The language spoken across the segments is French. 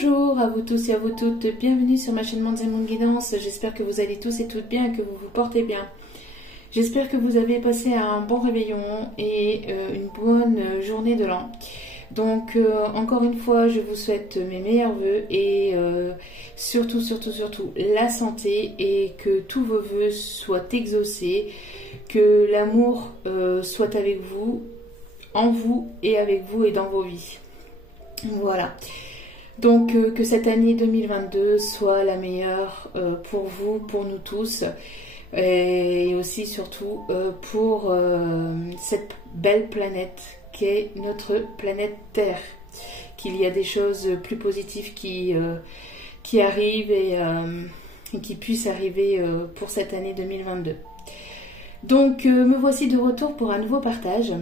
Bonjour à vous tous et à vous toutes, bienvenue sur ma chaîne Mondes et Monde Guidance. J'espère que vous allez tous et toutes bien et que vous vous portez bien. J'espère que vous avez passé un bon réveillon et une bonne journée de l'an. Donc encore une fois, je vous souhaite mes meilleurs vœux et surtout la santé et que tous vos vœux soient exaucés, que l'amour soit avec vous, en vous et avec vous et dans vos vies. Voilà. Donc que cette année 2022 soit la meilleure pour vous, pour nous tous et aussi surtout pour cette belle planète qu'est notre planète Terre. Qu'il y a des choses plus positives qui arrivent et qui puissent arriver pour cette année 2022. Donc me voici de retour pour un nouveau partage.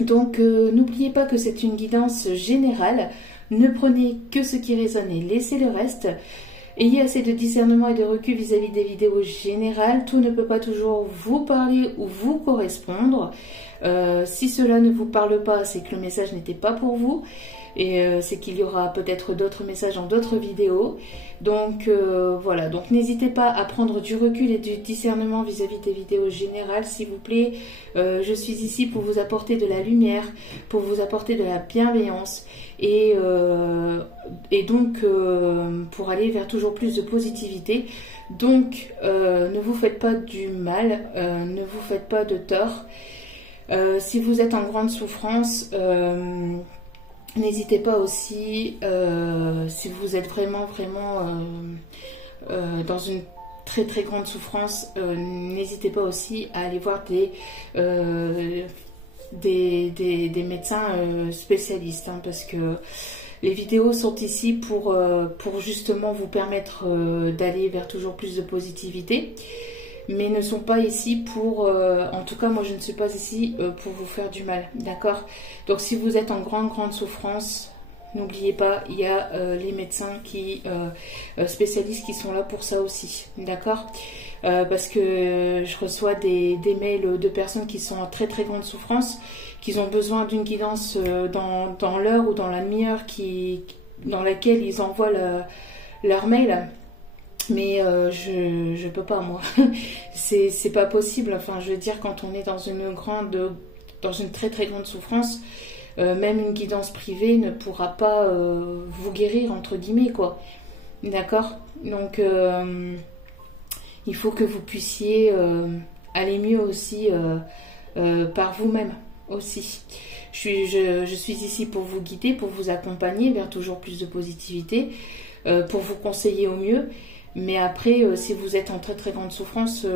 Donc n'oubliez pas que c'est une guidance générale. Ne prenez que ce qui résonne et laissez le reste. Ayez assez de discernement et de recul vis-à-vis des vidéos générales. Tout ne peut pas toujours vous parler ou vous correspondre. Si cela ne vous parle pas, c'est que le message n'était pas pour vous. Et c'est qu'il y aura peut-être d'autres messages dans d'autres vidéos. Donc voilà, donc n'hésitez pas à prendre du recul et du discernement vis-à-vis des vidéos générales, s'il vous plaît. Je suis ici pour vous apporter de la lumière, pour vous apporter de la bienveillance et donc pour aller vers toujours plus de positivité. Donc ne vous faites pas du mal, ne vous faites pas de tort. Si vous êtes en grande souffrance, n'hésitez pas aussi, si vous êtes vraiment dans une très grande souffrance, n'hésitez pas aussi à aller voir des médecins spécialistes, hein, parce que les vidéos sont ici pour justement vous permettre d'aller vers toujours plus de positivité, mais ne sont pas ici pour, en tout cas moi je ne suis pas ici pour vous faire du mal, d'accord? Donc si vous êtes en grande souffrance, n'oubliez pas, il y a les médecins spécialistes qui sont là pour ça aussi, d'accord? Parce que je reçois des mails de personnes qui sont en très grande souffrance, qui ont besoin d'une guidance dans l'heure ou dans la demi-heure dans laquelle ils envoient leur mail. Mais je peux pas, moi. c'est pas possible. Enfin, je veux dire, quand on est dans une très grande souffrance, même une guidance privée ne pourra pas vous guérir, entre guillemets, quoi. D'accord? Donc il faut que vous puissiez aller mieux aussi par vous-même aussi. Je suis ici pour vous guider, pour vous accompagner vers toujours plus de positivité, pour vous conseiller au mieux. Mais après, si vous êtes en très grande souffrance,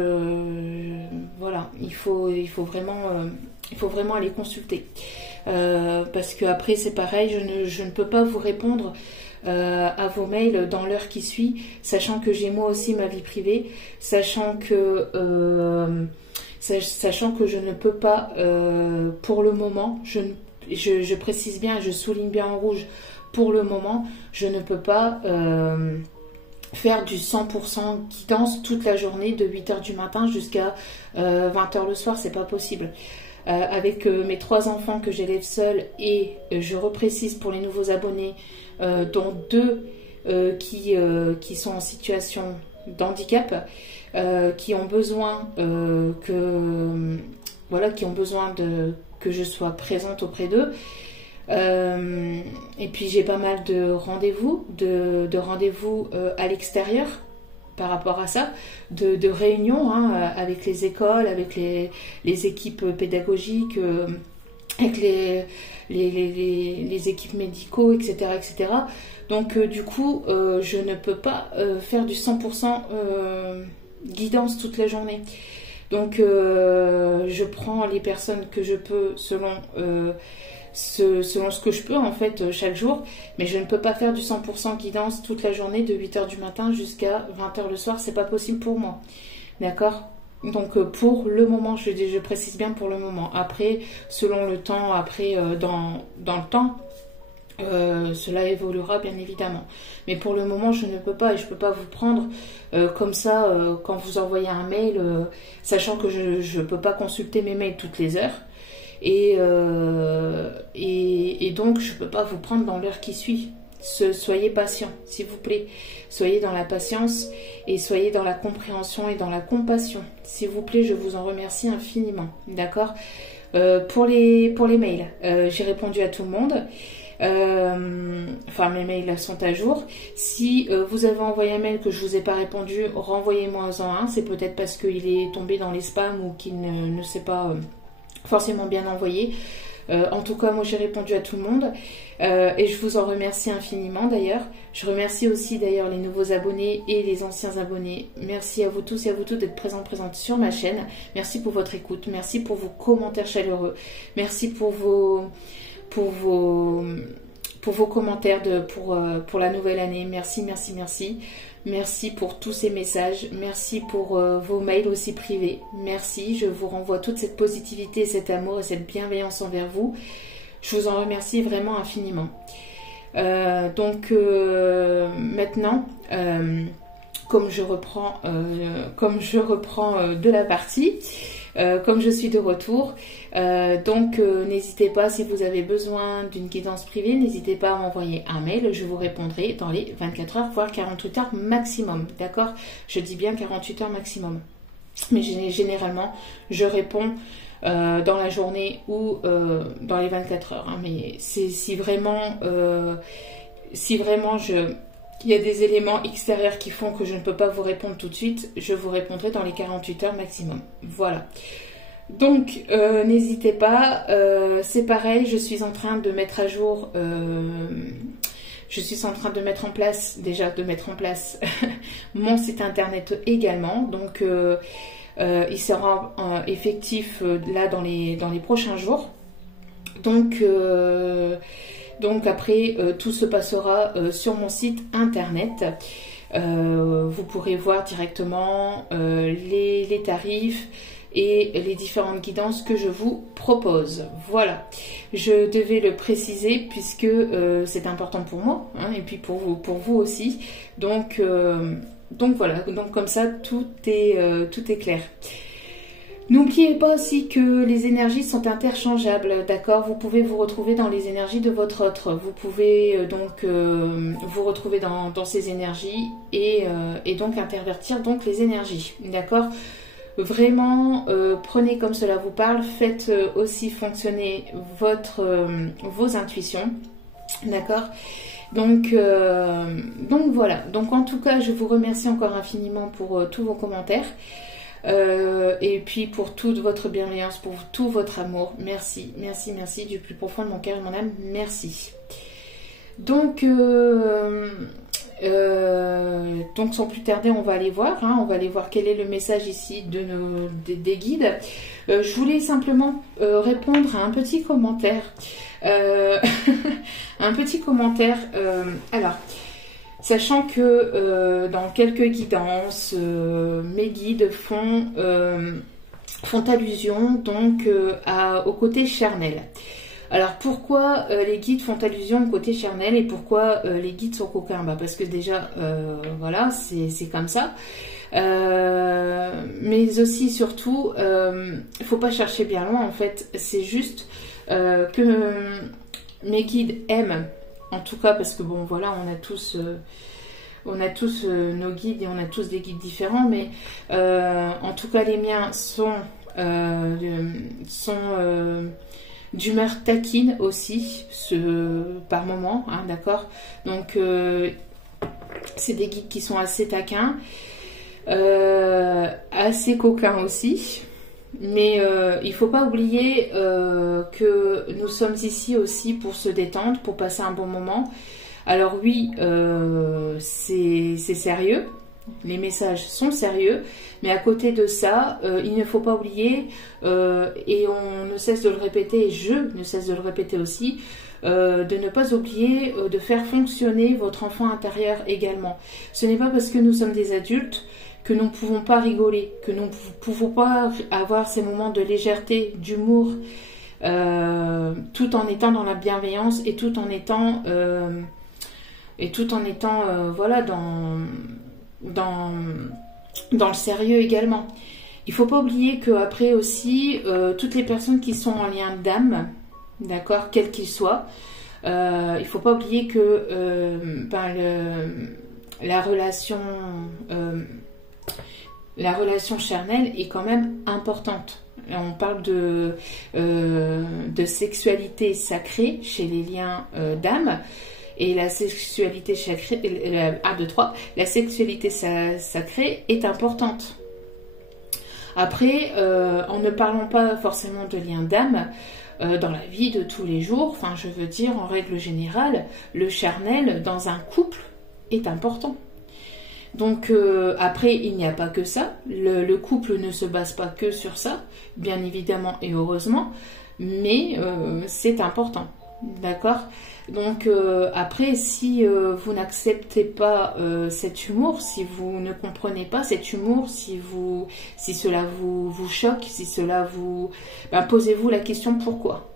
voilà, il faut vraiment aller consulter. Parce que après c'est pareil, je ne peux pas vous répondre à vos mails dans l'heure qui suit, sachant que j'ai moi aussi ma vie privée, sachant que je ne peux pas, pour le moment, je précise bien, je souligne bien en rouge, pour le moment, je ne peux pas faire du 100% guidance toute la journée de 8h du matin jusqu'à 20h le soir, c'est pas possible. Avec mes 3 enfants que j'élève seule, et je reprécise pour les nouveaux abonnés, dont 2 qui sont en situation d'handicap, qui ont besoin que je sois présente auprès d'eux. Et puis j'ai pas mal de rendez-vous, à l'extérieur par rapport à ça, de réunions, hein, avec les écoles, avec les équipes pédagogiques, avec les équipes médicaux, etc. Donc du coup, je ne peux pas faire du 100% guidance toute la journée. Donc je prends les personnes que je peux selon ce que je peux en fait chaque jour, mais je ne peux pas faire du 100% guidance toute la journée de 8h du matin jusqu'à 20h le soir, c'est pas possible pour moi, d'accord? Donc pour le moment, je précise bien pour le moment. Après, selon le temps, dans le temps, cela évoluera bien évidemment, mais pour le moment je ne peux pas, et je peux pas vous prendre comme ça quand vous envoyez un mail, sachant que je peux pas consulter mes mails toutes les heures. Et donc je peux pas vous prendre dans l'heure qui suit, Soyez patient, s'il vous plaît. Soyez dans la patience et soyez dans la compréhension et dans la compassion. S'il vous plaît, je vous en remercie infiniment. D'accord? Pour les mails, j'ai répondu à tout le monde. Enfin, mes mails sont à jour. Si vous avez envoyé un mail que je vous ai pas répondu, renvoyez-moi-en un. C'est peut-être parce qu'il est tombé dans les spams ou qu'il ne s'est pas forcément bien envoyé. En tout cas, moi j'ai répondu à tout le monde et je vous en remercie infiniment d'ailleurs. Je remercie aussi d'ailleurs les nouveaux abonnés et les anciens abonnés. Merci à vous tous et à vous toutes d'être présentes sur ma chaîne. Merci pour votre écoute, merci pour vos commentaires chaleureux, merci pour vos commentaires pour la nouvelle année. Merci, merci, merci. Merci pour tous ces messages. Merci pour vos mails aussi privés. Merci. Je vous renvoie toute cette positivité, cet amour et cette bienveillance envers vous. Je vous en remercie vraiment infiniment. Maintenant, comme je reprends de la partie, comme je suis de retour, n'hésitez pas, si vous avez besoin d'une guidance privée, n'hésitez pas à m'envoyer un mail, je vous répondrai dans les 24 heures, voire 48 heures maximum, d'accord? Je dis bien 48 heures maximum. Mais généralement, je réponds dans la journée ou dans les 24 heures. Hein. Mais si vraiment il y a des éléments extérieurs qui font que je ne peux pas vous répondre tout de suite, je vous répondrai dans les 48 heures maximum. Voilà. Donc, n'hésitez pas. C'est pareil, je suis en train de mettre à jour... je suis en train de mettre en place mon site internet également. Donc, il sera effectif là dans les prochains jours. Donc après, tout se passera sur mon site internet. Vous pourrez voir directement les tarifs et les différentes guidances que je vous propose. Voilà, je devais le préciser puisque c'est important pour moi, hein, et puis pour vous aussi. Donc voilà, donc comme ça tout est clair. N'oubliez pas aussi que les énergies sont interchangeables, d'accord? Vous pouvez vous retrouver dans les énergies de votre autre. Vous pouvez vous retrouver dans ces énergies et donc intervertir donc les énergies, d'accord? Vraiment, prenez comme cela vous parle. Faites aussi fonctionner vos intuitions, d'accord? Donc voilà. Donc en tout cas, je vous remercie encore infiniment pour tous vos commentaires. Et puis pour toute votre bienveillance, pour tout votre amour. Merci, merci, merci du plus profond de mon cœur et de mon âme. Merci. Donc sans plus tarder, on va aller voir. Hein, on va aller voir quel est le message ici des guides. Je voulais simplement répondre à un petit commentaire. Un petit commentaire. Alors... Sachant que dans quelques guidances, mes guides font allusion donc au côté charnel. Alors pourquoi les guides font allusion au côté charnel et pourquoi les guides sont coquins? Parce que déjà, voilà, c'est comme ça. Mais aussi, surtout, il ne faut pas chercher bien loin en fait. C'est juste que mes guides aiment. En tout cas, parce que bon, voilà, on a tous nos guides et on a tous des guides différents, mais en tout cas, les miens sont d'humeur taquine aussi, par moment, hein, d'accord. Donc, c'est des guides qui sont assez taquins, assez coquins aussi. Mais il ne faut pas oublier que nous sommes ici aussi pour se détendre, pour passer un bon moment. Alors oui, c'est sérieux, les messages sont sérieux, mais à côté de ça, il ne faut pas oublier, et on ne cesse de le répéter, et je ne cesse de le répéter aussi, de ne pas oublier de faire fonctionner votre enfant intérieur également. Ce n'est pas parce que nous sommes des adultes que nous ne pouvons pas rigoler, que nous ne pouvons pas avoir ces moments de légèreté, d'humour, tout en étant dans la bienveillance et tout en étant voilà, dans le sérieux également. Il ne faut pas oublier qu'après aussi, toutes les personnes qui sont en lien d'âme, d'accord, quels qu'ils soient, il ne faut pas oublier que la relation charnelle est quand même importante. On parle de sexualité sacrée chez les liens d'âme. Et la sexualité sacrée, la sexualité sacrée est importante. Après, en ne parlant pas forcément de liens d'âme, dans la vie de tous les jours, enfin je veux dire en règle générale, le charnel dans un couple est important. Donc après, il n'y a pas que ça, le couple ne se base pas que sur ça, bien évidemment et heureusement, mais c'est important, d'accord ? Donc après, si vous n'acceptez pas cet humour, si vous ne comprenez pas cet humour, si cela vous choque, si cela vous... posez-vous la question pourquoi.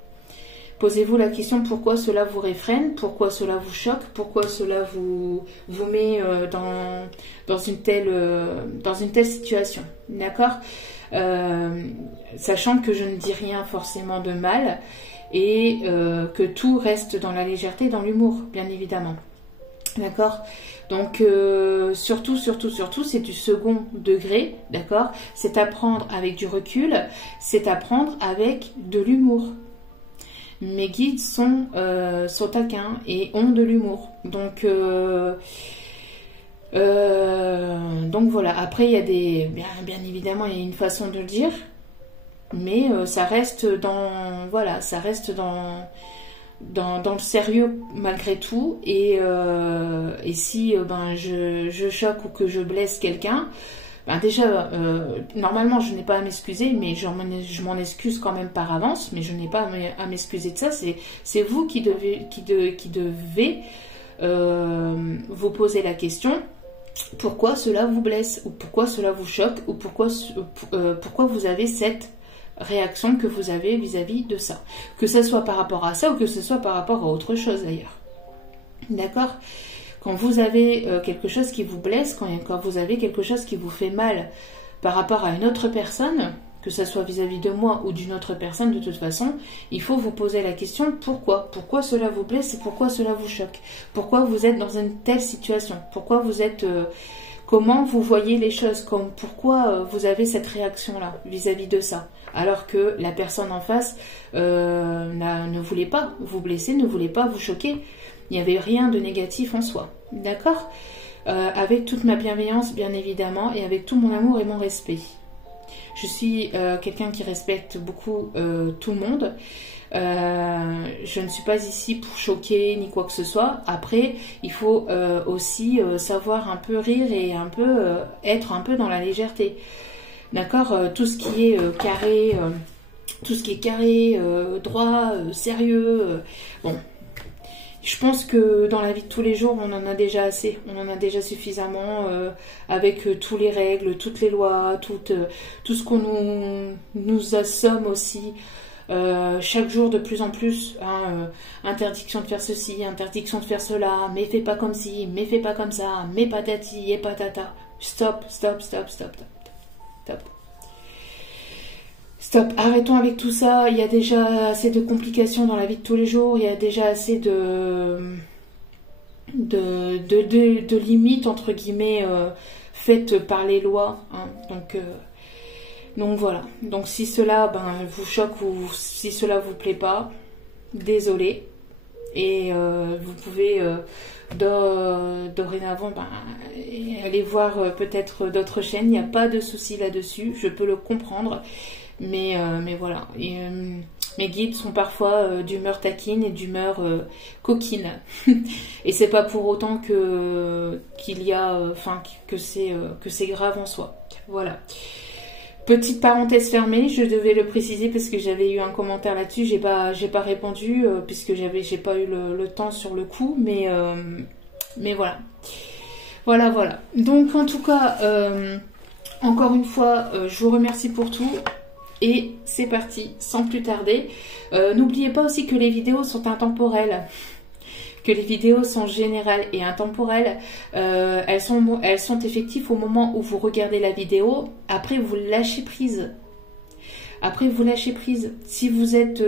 Posez-vous la question pourquoi cela vous réfrène, pourquoi cela vous choque, pourquoi cela vous met dans une telle situation. D'accord ? Sachant que je ne dis rien forcément de mal, et que tout reste dans la légèreté, dans l'humour, bien évidemment. D'accord ? Donc, surtout, c'est du second degré, d'accord ? C'est apprendre avec du recul, c'est apprendre avec de l'humour. Mes guides sont taquins et ont de l'humour. Donc voilà, après, il y a bien évidemment, il y a une façon de le dire, mais ça reste dans le sérieux malgré tout. Et si je choque ou que je blesse quelqu'un, déjà normalement je n'ai pas à m'excuser, mais je m'en excuse quand même par avance, mais je n'ai pas à m'excuser de ça. C'est vous qui devez vous poser la question. Pourquoi cela vous blesse, ou pourquoi cela vous choque, ou pourquoi vous avez cette réaction que vous avez vis-à-vis de ça. Que ce soit par rapport à ça ou que ce soit par rapport à autre chose d'ailleurs. D'accord ? Quand vous avez quelque chose qui vous blesse, quand vous avez quelque chose qui vous fait mal par rapport à une autre personne, que ce soit vis-à-vis de moi ou d'une autre personne, de toute façon, il faut vous poser la question pourquoi ? Pourquoi cela vous blesse et pourquoi cela vous choque ? Pourquoi vous êtes dans une telle situation ? Pourquoi vous êtes... comment vous voyez les choses ? Pourquoi vous avez cette réaction-là vis-à-vis de ça ? Alors que la personne en face ne voulait pas vous blesser, ne voulait pas vous choquer. Il n'y avait rien de négatif en soi. D'accord ? Avec toute ma bienveillance, bien évidemment, et avec tout mon amour et mon respect. Je suis quelqu'un qui respecte beaucoup tout le monde. Je ne suis pas ici pour choquer ni quoi que ce soit. Après, il faut aussi savoir un peu rire et un peu être un peu dans la légèreté. D'accord ? Tout ce qui est carré, droit, sérieux. Bon, je pense que dans la vie de tous les jours, on en a déjà assez. On en a déjà suffisamment avec toutes les règles, toutes les lois, tout ce qu'on nous assomme aussi. Chaque jour de plus en plus, interdiction de faire ceci, interdiction de faire cela, mais fais pas comme ci, mais fais pas comme ça, mais patati et patata. Stop. Stop, arrêtons avec tout ça. Il y a déjà assez de complications dans la vie de tous les jours, il y a déjà assez de limites, entre guillemets, faites par les lois. Donc voilà. Donc si cela vous choque ou si cela vous plaît pas, désolé. Et vous pouvez dorénavant aller voir peut-être d'autres chaînes. Il n'y a pas de souci là-dessus. Je peux le comprendre. Mais voilà. Et, mes guides sont parfois d'humeur taquine et d'humeur coquine. Et c'est pas pour autant que c'est grave en soi. Voilà. Petite parenthèse fermée, je devais le préciser parce que j'avais eu un commentaire là-dessus, j'ai pas répondu puisque j'ai pas eu le temps sur le coup, mais voilà. Voilà. Donc en tout cas, encore une fois, je vous remercie pour tout. Et c'est parti, sans plus tarder. N'oubliez pas aussi que les vidéos sont intemporelles. Que les vidéos sont générales et intemporelles. Elles sont effectives au moment où vous regardez la vidéo. Après, vous lâchez prise. Si vous êtes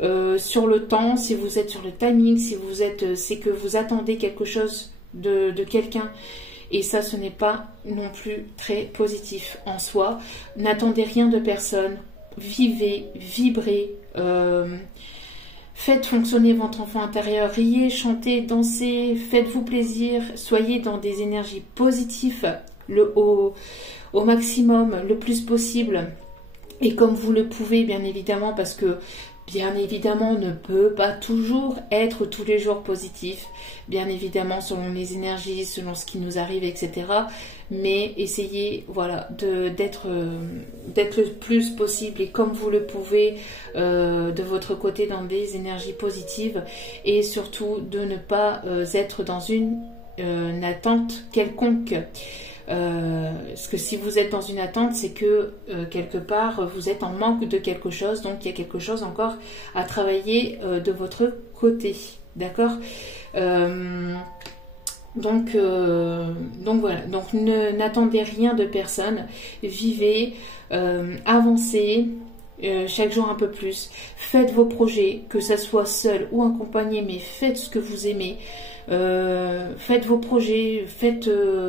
sur le temps, si vous êtes sur le timing, si vous êtes, c'est que vous attendez quelque chose de quelqu'un. Et ça, ce n'est pas non plus très positif en soi. N'attendez rien de personne. Vivez, vibrez. Faites fonctionner votre enfant intérieur. Riez, chantez, dansez. Faites-vous plaisir. Soyez dans des énergies positives au maximum, le plus possible. Et comme vous le pouvez, bien évidemment, parce que bien évidemment, on ne peut pas toujours être tous les jours positif, bien évidemment, selon les énergies, selon ce qui nous arrive, etc. Mais essayez, voilà, d'être le plus possible et comme vous le pouvez de votre côté dans des énergies positives et surtout de ne pas être dans une attente quelconque. Parce que si vous êtes dans une attente, c'est que quelque part vous êtes en manque de quelque chose, donc il y a quelque chose encore à travailler de votre côté, d'accord. Donc voilà, donc n'attendez rien de personne, vivez, avancez. Chaque jour un peu plus, faites vos projets, que ça soit seul ou accompagné, mais faites ce que vous aimez. Faites vos projets,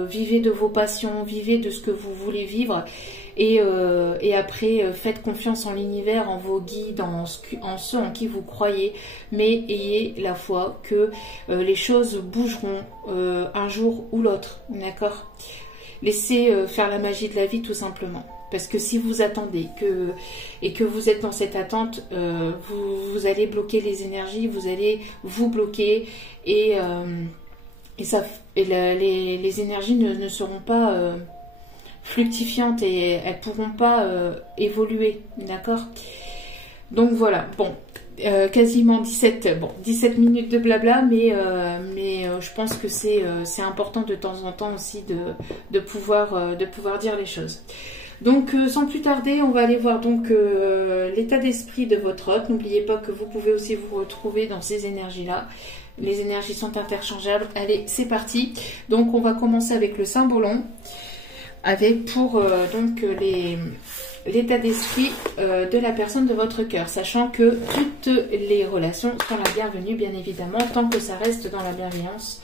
vivez de vos passions, vivez de ce que vous voulez vivre et après faites confiance en l'univers, en vos guides, en ceux en qui vous croyez, mais ayez la foi que les choses bougeront un jour ou l'autre, d'accord. Laissez faire la magie de la vie tout simplement. Parce que si vous attendez et que vous êtes dans cette attente, vous allez bloquer les énergies, vous allez vous bloquer et les énergies ne seront pas fluctifiantes et elles ne pourront pas évoluer, d'accord. Donc voilà, bon, quasiment 17 minutes de blabla, mais je pense que c'est important de temps en temps aussi de pouvoir dire les choses. Donc sans plus tarder, on va aller voir donc l'état d'esprit de votre hôte. N'oubliez pas que vous pouvez aussi vous retrouver dans ces énergies-là. Les énergies sont interchangeables. Allez, c'est parti. Donc on va commencer avec le Saint-Bolon, pour l'état d'esprit de la personne de votre cœur, sachant que toutes les relations sont la bienvenue, bien évidemment, tant que ça reste dans la bienveillance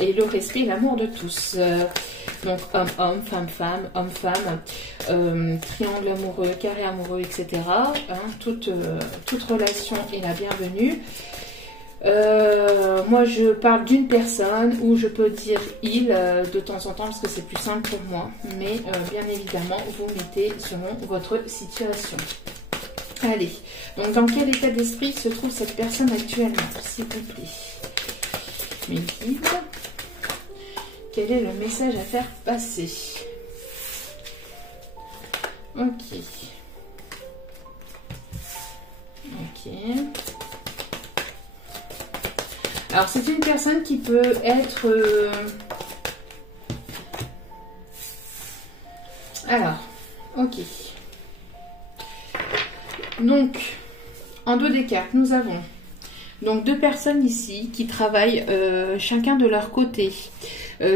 et le respect et l'amour de tous. Donc homme-homme, femme-femme, homme-femme, triangle amoureux, carré amoureux, etc. Toute relation est la bienvenue. Moi je parle d'une personne ou je peux dire il de temps en temps parce que c'est plus simple pour moi, mais bien évidemment vous mettez selon votre situation. Allez, donc dans quel état d'esprit se trouve cette personne actuellement, s'il vous plaît? Mes guides, quel est le message à faire passer? Ok. Alors c'est une personne qui peut être... Alors, ok. Donc, en dos des cartes, nous avons donc deux personnes ici qui travaillent chacun de leur côté,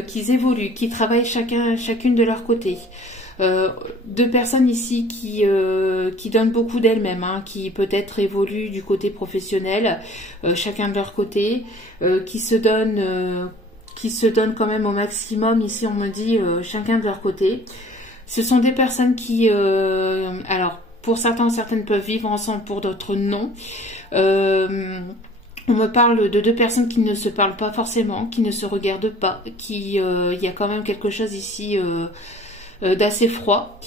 qui évoluent, qui travaillent chacune de leur côté. Deux personnes ici qui donnent beaucoup d'elles-mêmes, qui peut-être évoluent du côté professionnel, chacun de leur côté, qui se donnent quand même au maximum. Ici on me dit chacun de leur côté. Ce sont des personnes qui, alors pour certaines peuvent vivre ensemble, pour d'autres non. On me parle de deux personnes qui ne se parlent pas forcément, qui ne se regardent pas, il y a quand même quelque chose ici d'assez froid.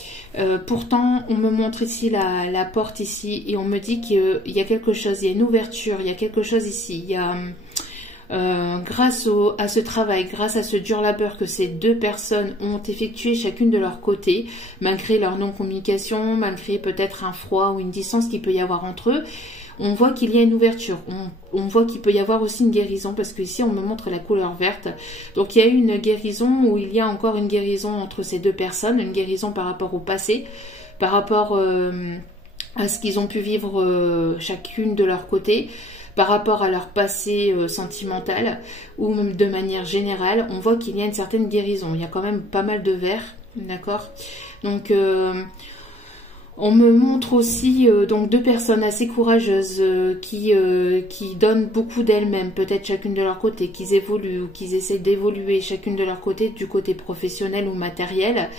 Pourtant, on me montre ici la porte ici et on me dit qu'il y a quelque chose, il y a une ouverture, il y a quelque chose ici. Il y a grâce à ce travail, grâce à ce dur labeur que ces deux personnes ont effectué chacune de leur côté, malgré leur non-communication, malgré peut-être un froid ou une distance qu'il peut y avoir entre eux, on voit qu'il y a une ouverture, on voit qu'il peut y avoir aussi une guérison, parce que ici on me montre la couleur verte. Donc il y a eu une guérison, ou il y a encore une guérison entre ces deux personnes, une guérison par rapport au passé, par rapport à ce qu'ils ont pu vivre chacune de leur côté, par rapport à leur passé sentimental, ou même de manière générale, on voit qu'il y a une certaine guérison. Il y a quand même pas mal de vert, d'accord. Donc On me montre aussi donc deux personnes assez courageuses qui donnent beaucoup d'elles-mêmes, peut-être chacune de leur côté, qu'ils évoluent ou qu'ils essaient d'évoluer chacune de leur côté, du côté professionnel ou matériel.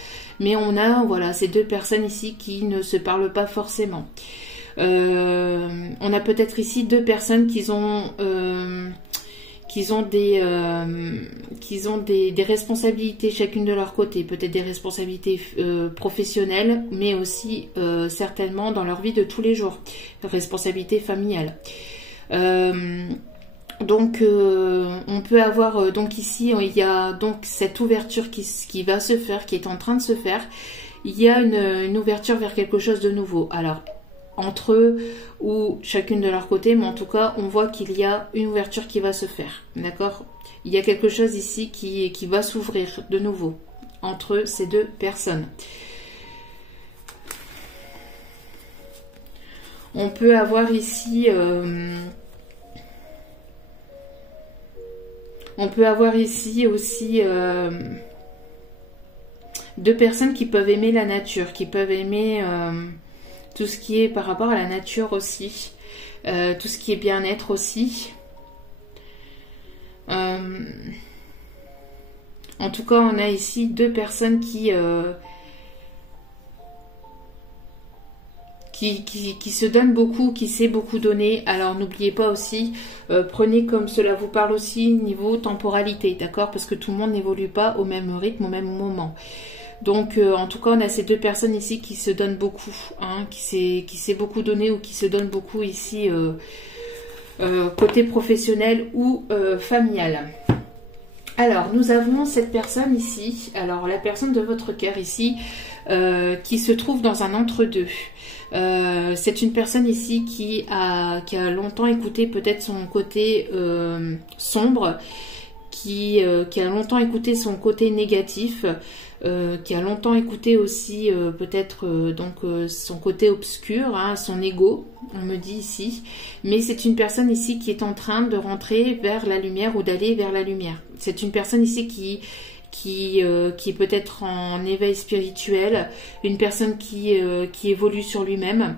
Mais on a voilà ces deux personnes ici qui ne se parlent pas forcément. On a peut-être ici deux personnes qui ont des responsabilités chacune de leur côté, peut-être des responsabilités professionnelles, mais aussi certainement dans leur vie de tous les jours, responsabilités familiales. Donc on peut avoir donc ici il y a donc cette ouverture qui va se faire, qui est en train de se faire. Il y a une ouverture vers quelque chose de nouveau. Alors entre eux ou chacune de leur côté, mais en tout cas on voit qu'il y a une ouverture qui va se faire, d'accord? Il y a quelque chose ici qui va s'ouvrir de nouveau entre ces deux personnes. On peut avoir ici aussi deux personnes qui peuvent aimer la nature, qui peuvent aimer tout ce qui est par rapport à la nature aussi, tout ce qui est bien-être aussi. En tout cas, on a ici deux personnes qui se donnent beaucoup, qui sait beaucoup donner. Alors n'oubliez pas aussi, prenez comme cela vous parle aussi niveau temporalité, d'accord? Parce que tout le monde n'évolue pas au même rythme, au même moment. Donc en tout cas on a ces deux personnes ici qui se donnent beaucoup, hein, qui sait beaucoup donner ou qui se donnent beaucoup ici côté professionnel ou familial. Alors nous avons cette personne ici, alors la personne de votre cœur ici qui se trouve dans un entre-deux. C'est une personne ici qui a longtemps écouté peut-être son côté sombre, qui a longtemps écouté son côté négatif, qui a longtemps écouté aussi peut-être son côté obscur, hein, son ego, on me dit ici. Mais c'est une personne ici qui est en train de rentrer vers la lumière ou d'aller vers la lumière. C'est une personne ici qui est peut-être en éveil spirituel, une personne qui évolue sur lui-même.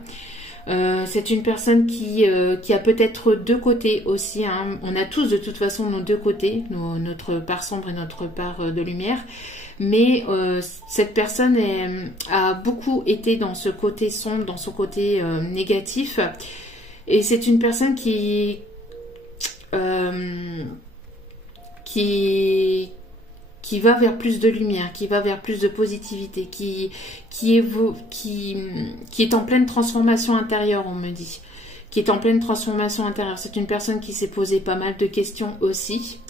C'est une personne qui a peut-être deux côtés aussi, hein. On a tous de toute façon nos deux côtés, notre part sombre et notre part de lumière. Mais cette personne a beaucoup été dans ce côté sombre, dans ce côté négatif. Et c'est une personne qui va vers plus de lumière, qui va vers plus de positivité, qui est en pleine transformation intérieure, on me dit. Qui est en pleine transformation intérieure. C'est une personne qui s'est posé pas mal de questions aussi.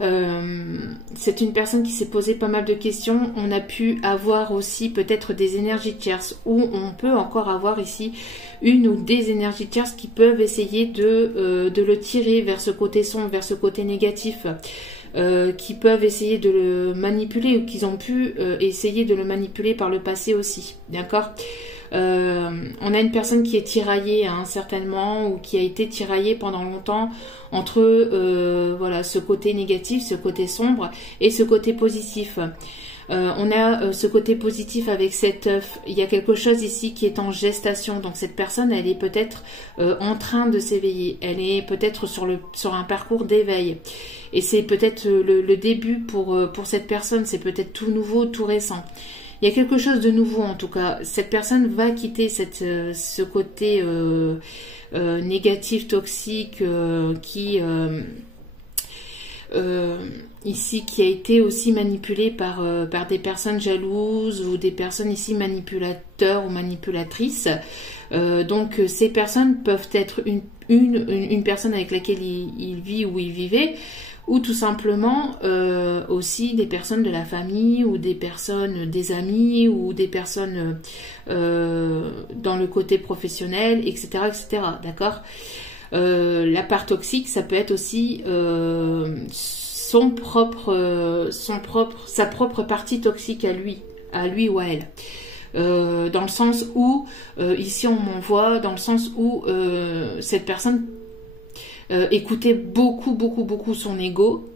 C'est une personne qui s'est posé pas mal de questions. On a pu avoir aussi peut-être des énergies tierces, ou on peut encore avoir ici une ou des énergies tierces qui peuvent essayer de le tirer vers ce côté sombre, vers ce côté négatif. Qui peuvent essayer de le manipuler ou qu'ils ont pu essayer de le manipuler par le passé aussi, d'accord? On a une personne qui est tiraillée, hein, certainement, ou qui a été tiraillée pendant longtemps entre voilà, ce côté négatif, ce côté sombre et ce côté positif. On a ce côté positif avec cet œuf. Il y a quelque chose ici qui est en gestation. Donc cette personne, elle est peut-être en train de s'éveiller. Elle est peut-être sur un parcours d'éveil. Et c'est peut-être le début pour cette personne. C'est peut-être tout nouveau, tout récent. Il y a quelque chose de nouveau en tout cas. Cette personne va quitter ce côté négatif, toxique, ici qui a été aussi manipulé par des personnes jalouses ou des personnes ici manipulateurs ou manipulatrices. Donc ces personnes peuvent être une personne avec laquelle il vit ou il vivait, ou tout simplement aussi des personnes de la famille ou des personnes, des amis ou des personnes dans le côté professionnel, etc., etc. D'accord? La part toxique, ça peut être aussi sa propre partie toxique à lui ou à elle. Dans le sens où, ici on m'envoie, dans le sens où cette personne écoutait beaucoup son ego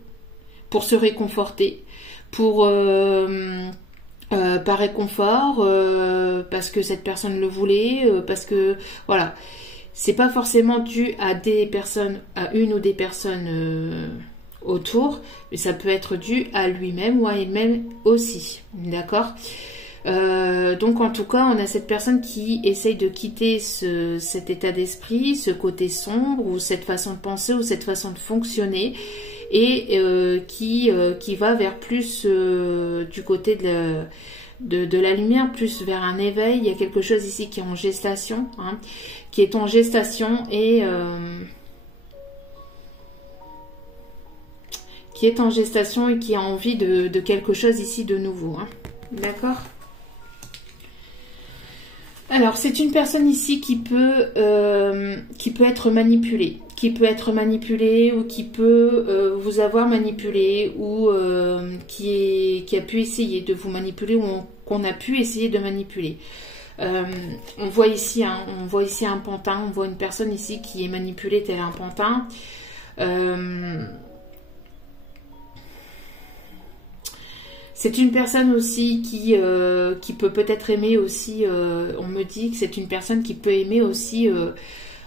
pour se réconforter, pour par réconfort, parce que cette personne le voulait, parce que voilà, c'est pas forcément dû à des personnes, à une ou des personnes autour, mais ça peut être dû à lui-même ou à elle-même aussi, d'accord. Donc en tout cas, on a cette personne qui essaye de quitter cet état d'esprit, ce côté sombre ou cette façon de penser ou cette façon de fonctionner, et qui va vers plus du côté de la lumière, plus vers un éveil. Il y a quelque chose ici qui est en gestation, hein, qui est en gestation et qui a envie de quelque chose ici de nouveau, hein. D'accord. Alors, c'est une personne ici qui peut être manipulée. Qui peut être manipulée ou qui peut vous avoir manipulé ou qui a pu essayer de vous manipuler ou qu'on a pu essayer de manipuler. On voit ici un pantin, on voit une personne ici qui est manipulée tel un pantin. C'est une personne aussi qui peut peut-être aimer aussi, on me dit que c'est une personne qui peut aimer aussi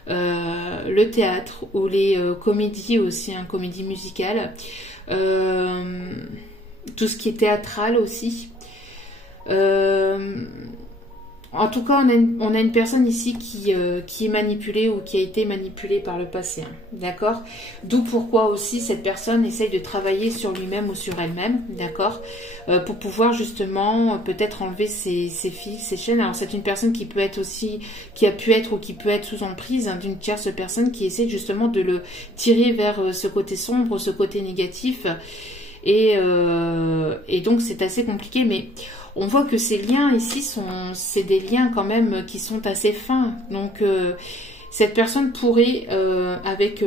le théâtre ou les comédies aussi, hein, comédie musicale, tout ce qui est théâtral aussi. En tout cas, on a une personne ici qui est manipulée ou qui a été manipulée par le passé, hein, d'accord. D'où pourquoi aussi cette personne essaye de travailler sur lui-même ou sur elle-même, d'accord, pour pouvoir justement peut-être enlever ses fils, ses chaînes. Alors c'est une personne qui peut être aussi, qui a pu être ou qui peut être sous emprise, hein, d'une tierce personne qui essaie justement de le tirer vers ce côté sombre, ce côté négatif. Et donc c'est assez compliqué, mais on voit que ces liens ici c'est des liens quand même qui sont assez fins. Donc cette personne pourrait avec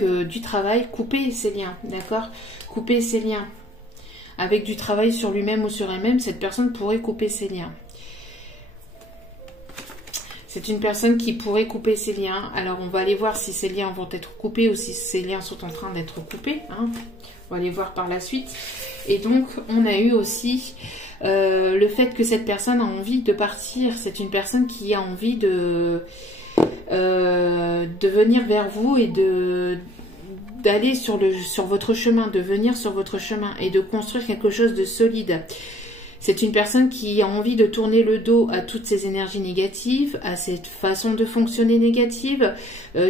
du travail couper ces liens, d'accord, couper ces liens avec du travail sur lui-même ou sur elle-même. Cette personne pourrait couper ces liens. C'est une personne qui pourrait couper ses liens. Alors, on va aller voir si ces liens vont être coupés ou si ces liens sont en train d'être coupés, hein. On va aller voir par la suite. Et donc, on a eu aussi le fait que cette personne a envie de partir. C'est une personne qui a envie de venir vers vous et d'aller sur votre chemin, de venir sur votre chemin et de construire quelque chose de solide. C'est une personne qui a envie de tourner le dos à toutes ces énergies négatives, à cette façon de fonctionner négative,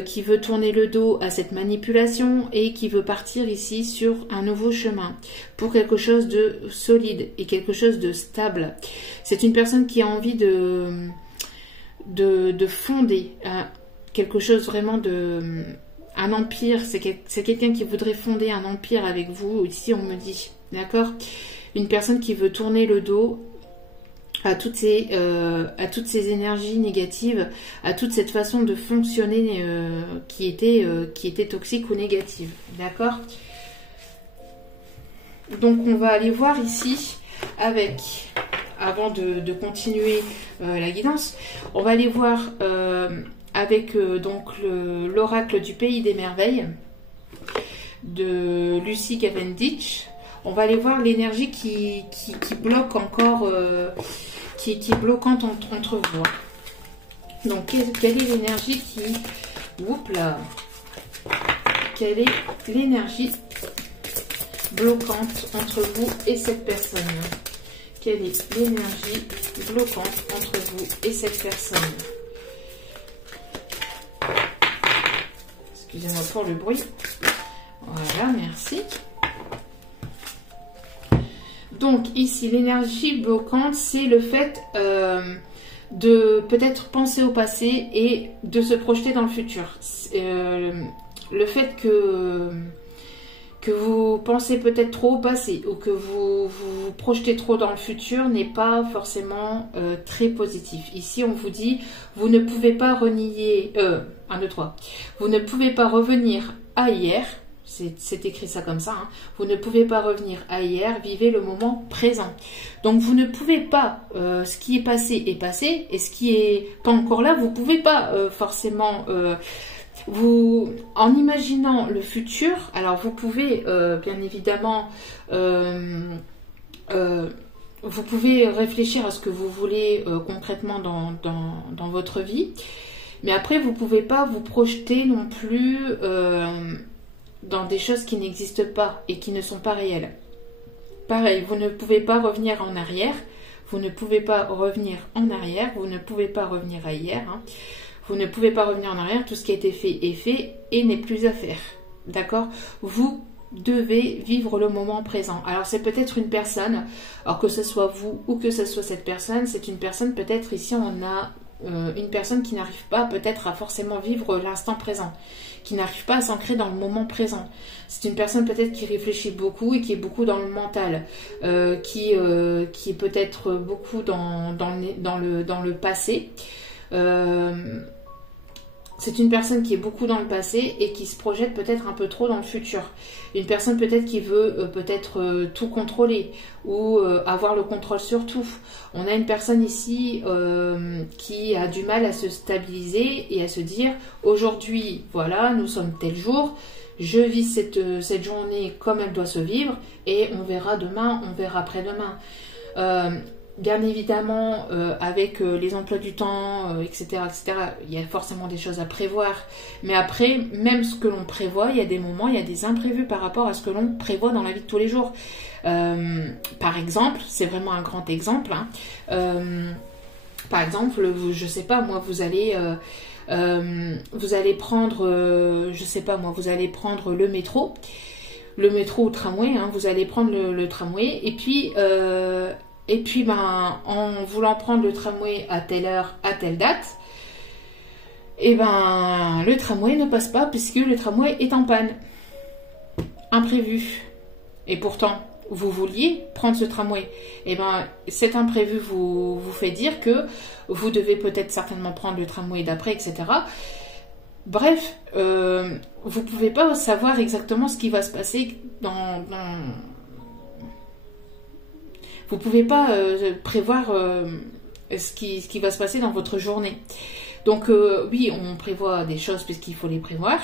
qui veut tourner le dos à cette manipulation et qui veut partir ici sur un nouveau chemin pour quelque chose de solide et quelque chose de stable. C'est une personne qui a envie de fonder quelque chose vraiment un empire. C'est quelqu'un qui voudrait fonder un empire avec vous, ici on me dit, d'accord. Une personne qui veut tourner le dos à toutes ces énergies négatives, à toute cette façon de fonctionner qui était toxique ou négative. D'accord. Donc on va aller voir ici avant de continuer la guidance, on va aller voir avec donc l'oracle du pays des merveilles de Lucy Cavendish. On va aller voir l'énergie qui bloque encore, qui est bloquante entre vous. Donc, quelle est l'énergie qui... Oups là. Quelle est l'énergie bloquante entre vous et cette personne? Quelle est l'énergie bloquante entre vous et cette personne? Excusez-moi pour le bruit. Voilà, merci. Donc ici, l'énergie bloquante, c'est le fait de peut-être penser au passé et de se projeter dans le futur. Le fait que vous pensez peut-être trop au passé ou que vous vous projetez trop dans le futur n'est pas forcément très positif. Ici, on vous dit, vous ne pouvez pas renier... 1, 2, 3. Vous ne pouvez pas revenir à hier. C'est écrit ça comme ça, hein. Vous ne pouvez pas revenir à hier, vivez le moment présent. Donc vous ne pouvez pas, ce qui est passé, et ce qui est pas encore là, vous pouvez pas forcément, en imaginant le futur, alors vous pouvez bien évidemment vous pouvez réfléchir à ce que vous voulez concrètement dans votre vie. Mais après, vous ne pouvez pas vous projeter non plus dans des choses qui n'existent pas et qui ne sont pas réelles. Pareil, vous ne pouvez pas revenir en arrière. Vous ne pouvez pas revenir en arrière. Vous ne pouvez pas revenir à hier. Hein. Vous ne pouvez pas revenir en arrière. Tout ce qui a été fait est fait et n'est plus à faire. D'accord? Vous devez vivre le moment présent. Alors c'est peut-être une personne, alors que ce soit vous ou que ce soit cette personne, c'est une personne, peut-être ici on a une personne qui n'arrive pas peut-être à forcément vivre l'instant présent, qui n'arrive pas à s'ancrer dans le moment présent. C'est une personne peut-être qui réfléchit beaucoup et qui est beaucoup dans le mental, qui est peut-être beaucoup dans le passé. C'est une personne qui est beaucoup dans le passé et qui se projette peut-être un peu trop dans le futur. Une personne peut-être qui veut tout contrôler ou avoir le contrôle sur tout. On a une personne ici qui a du mal à se stabiliser et à se dire aujourd'hui, voilà, nous sommes tel jour, je vis cette journée comme elle doit se vivre et on verra demain, on verra après-demain. Bien évidemment, avec les emplois du temps, etc., il y a forcément des choses à prévoir. Mais après, même ce que l'on prévoit, il y a des moments, il y a des imprévus par rapport à ce que l'on prévoit dans la vie de tous les jours. Par exemple, c'est vraiment un grand exemple. Hein, par exemple, je sais pas, moi, vous allez prendre, je sais pas, moi, vous allez prendre le métro ou le tramway. Hein, vous allez prendre le tramway et puis, en voulant prendre le tramway à telle heure, à telle date, le tramway ne passe pas puisque le tramway est en panne. Imprévu. Et pourtant, vous vouliez prendre ce tramway. Cet imprévu vous fait dire que vous devez peut-être certainement prendre le tramway d'après, etc. Bref, vous ne pouvez pas savoir exactement ce qui va se passer Vous ne pouvez pas prévoir ce qui va se passer dans votre journée. Donc oui, on prévoit des choses puisqu'il faut les prévoir,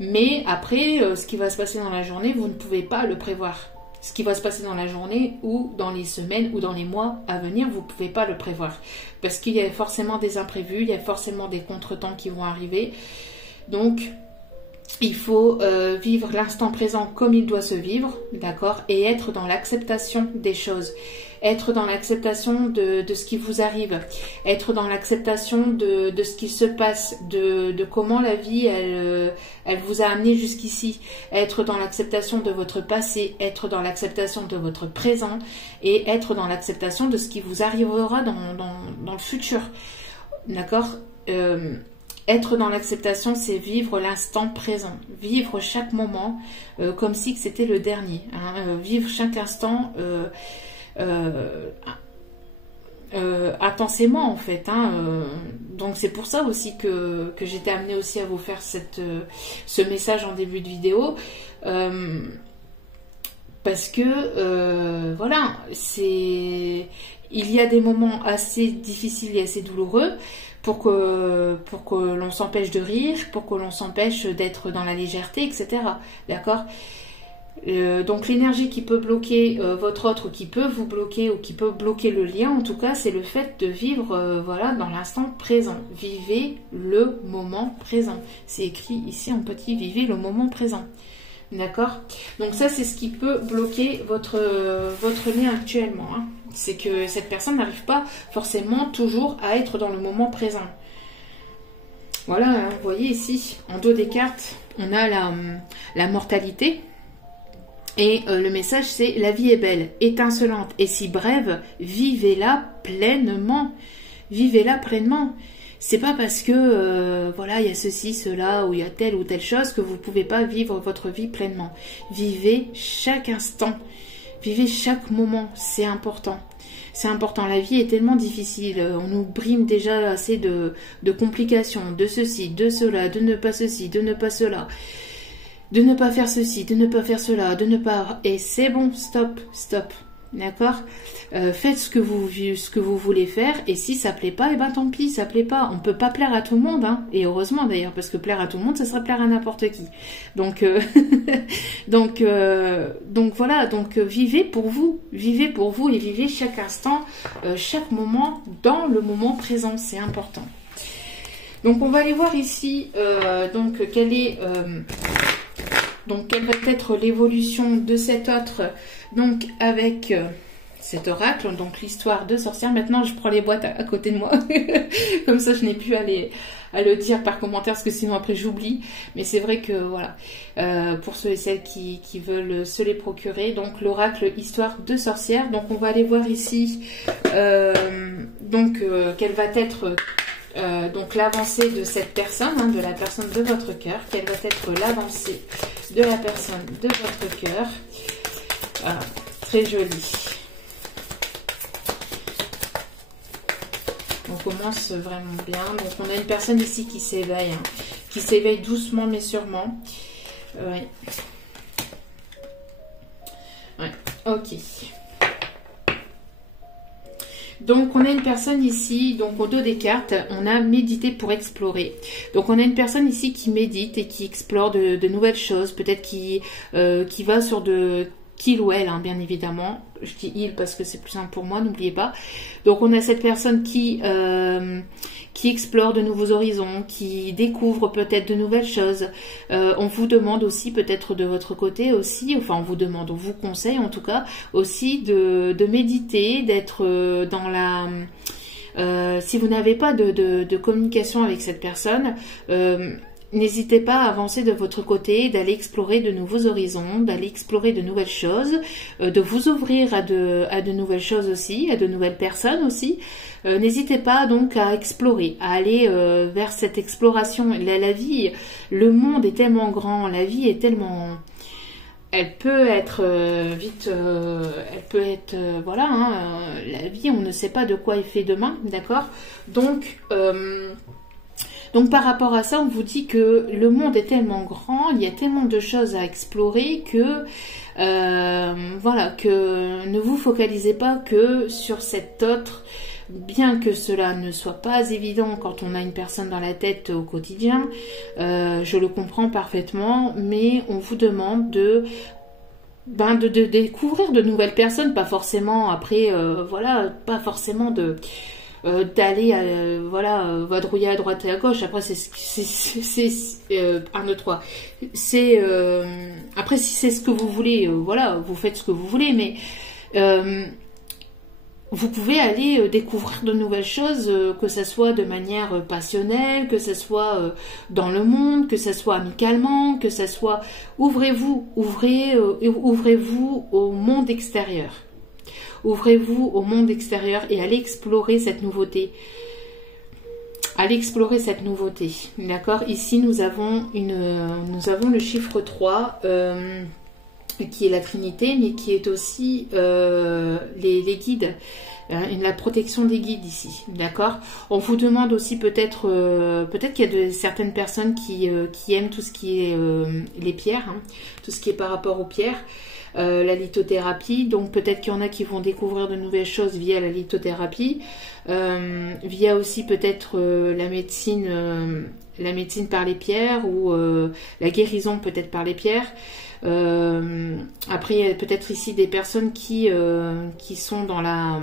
mais après, ce qui va se passer dans la journée, vous ne pouvez pas le prévoir. Ce qui va se passer dans la journée ou dans les semaines ou dans les mois à venir, vous ne pouvez pas le prévoir. Parce qu'il y a forcément des imprévus, il y a forcément des contretemps qui vont arriver. Donc, il faut vivre l'instant présent comme il doit se vivre, d'accord, et être dans l'acceptation des choses, être dans l'acceptation de ce qui vous arrive, être dans l'acceptation de ce qui se passe, de comment la vie, elle vous a amené jusqu'ici, être dans l'acceptation de votre passé, être dans l'acceptation de votre présent et être dans l'acceptation de ce qui vous arrivera dans le futur, d'accord. Être dans l'acceptation, c'est vivre l'instant présent, vivre chaque moment comme si c'était le dernier, hein, vivre chaque instant intensément en fait. Hein, donc c'est pour ça aussi que j'étais amenée aussi à vous faire ce message en début de vidéo. Parce que voilà, il y a des moments assez difficiles et assez douloureux pour que l'on s'empêche de rire, pour que l'on s'empêche d'être dans la légèreté, etc. D'accord ? Donc l'énergie qui peut bloquer votre autre, ou qui peut vous bloquer, ou qui peut bloquer le lien, en tout cas, c'est le fait de vivre voilà, dans l'instant présent. Vivez le moment présent. C'est écrit ici en petit, vivez le moment présent. D'accord? Donc ça, c'est ce qui peut bloquer votre lien actuellement. Hein. C'est que cette personne n'arrive pas forcément toujours à être dans le moment présent. Voilà, hein, vous voyez ici, en dos des cartes, on a la mortalité. Et le message, c'est « La vie est belle, étincelante et si brève, vivez-la pleinement. » Vivez-la pleinement. C'est pas parce que, voilà, il y a ceci, cela, ou il y a telle ou telle chose que vous ne pouvez pas vivre votre vie pleinement. Vivez chaque instant. Vivez chaque moment. C'est important. C'est important. La vie est tellement difficile. On nous brime déjà assez de complications, de ceci, de cela, de ne pas ceci, de ne pas cela. De ne pas faire ceci, de ne pas faire cela, de ne pas... Et c'est bon, stop, stop. d'accord? Faites ce que vous voulez faire, et si ça plaît pas, et ben tant pis, ça plaît pas. On peut pas plaire à tout le monde, hein, et heureusement d'ailleurs, parce que plaire à tout le monde, ça serait plaire à n'importe qui. Donc, donc voilà, donc vivez pour vous et vivez chaque instant, chaque moment dans le moment présent, c'est important. Donc on va aller voir ici, donc quelle va être l'évolution de cet autre, donc avec cet oracle, donc l'histoire de sorcière. Maintenant je prends les boîtes à côté de moi, comme ça je n'ai plus à le dire par commentaire, parce que sinon après j'oublie. Mais c'est vrai que voilà, pour ceux et celles qui veulent se les procurer, donc l'oracle histoire de sorcière. Donc on va aller voir ici, quelle va être donc l'avancée de cette personne, hein, de la personne de votre cœur. Quelle va être l'avancée de la personne de votre cœur. Voilà, très joli. On commence vraiment bien. Donc on a une personne ici qui s'éveille, hein, qui s'éveille doucement mais sûrement. Oui. Ouais, ok. Donc on a une personne ici, donc au dos des cartes, on a médité pour explorer. Donc on a une personne ici qui médite et qui explore de nouvelles choses, peut-être qui va sur qu'il ou elle, hein, bien évidemment. Je dis il parce que c'est plus simple pour moi, n'oubliez pas. Donc on a cette personne qui explore de nouveaux horizons, qui découvre peut-être de nouvelles choses. On vous demande aussi, peut-être de votre côté aussi, enfin on vous conseille en tout cas aussi de méditer, d'être dans la... si vous n'avez pas de communication avec cette personne, n'hésitez pas à avancer de votre côté, d'aller explorer de nouveaux horizons, d'aller explorer de nouvelles choses, de vous ouvrir à de nouvelles choses aussi, à de nouvelles personnes aussi. N'hésitez pas donc à explorer, à aller vers cette exploration. La vie, le monde est tellement grand, la vie est tellement... Elle peut être voilà, hein, la vie, on ne sait pas de quoi est fait demain, d'accord? Donc par rapport à ça, on vous dit que le monde est tellement grand, il y a tellement de choses à explorer que voilà, que ne vous focalisez pas que sur cet autre, bien que cela ne soit pas évident quand on a une personne dans la tête au quotidien, je le comprends parfaitement, mais on vous demande de découvrir de nouvelles personnes, pas forcément après, voilà, pas forcément d'aller vadrouiller à droite et à gauche. Après c'est 1, 2, 3, c'est après si c'est ce que vous voulez, voilà, vous faites ce que vous voulez, mais vous pouvez aller découvrir de nouvelles choses, que ce soit de manière passionnelle, que ce soit dans le monde, que ce soit amicalement, que ce soit... ouvrez-vous au monde extérieur. Ouvrez-vous au monde extérieur et allez explorer cette nouveauté. Allez explorer cette nouveauté. D'accord? Ici, nous avons le chiffre 3, qui est la Trinité, mais qui est aussi les guides. La protection des guides ici, d'accord? On vous demande aussi peut-être qu'il y a certaines personnes qui aiment tout ce qui est les pierres, hein, tout ce qui est par rapport aux pierres. La lithothérapie, donc peut-être qu'il y en a qui vont découvrir de nouvelles choses via la lithothérapie, via aussi peut-être la médecine par les pierres, ou la guérison peut-être par les pierres. Après il y a peut-être ici des personnes qui sont dans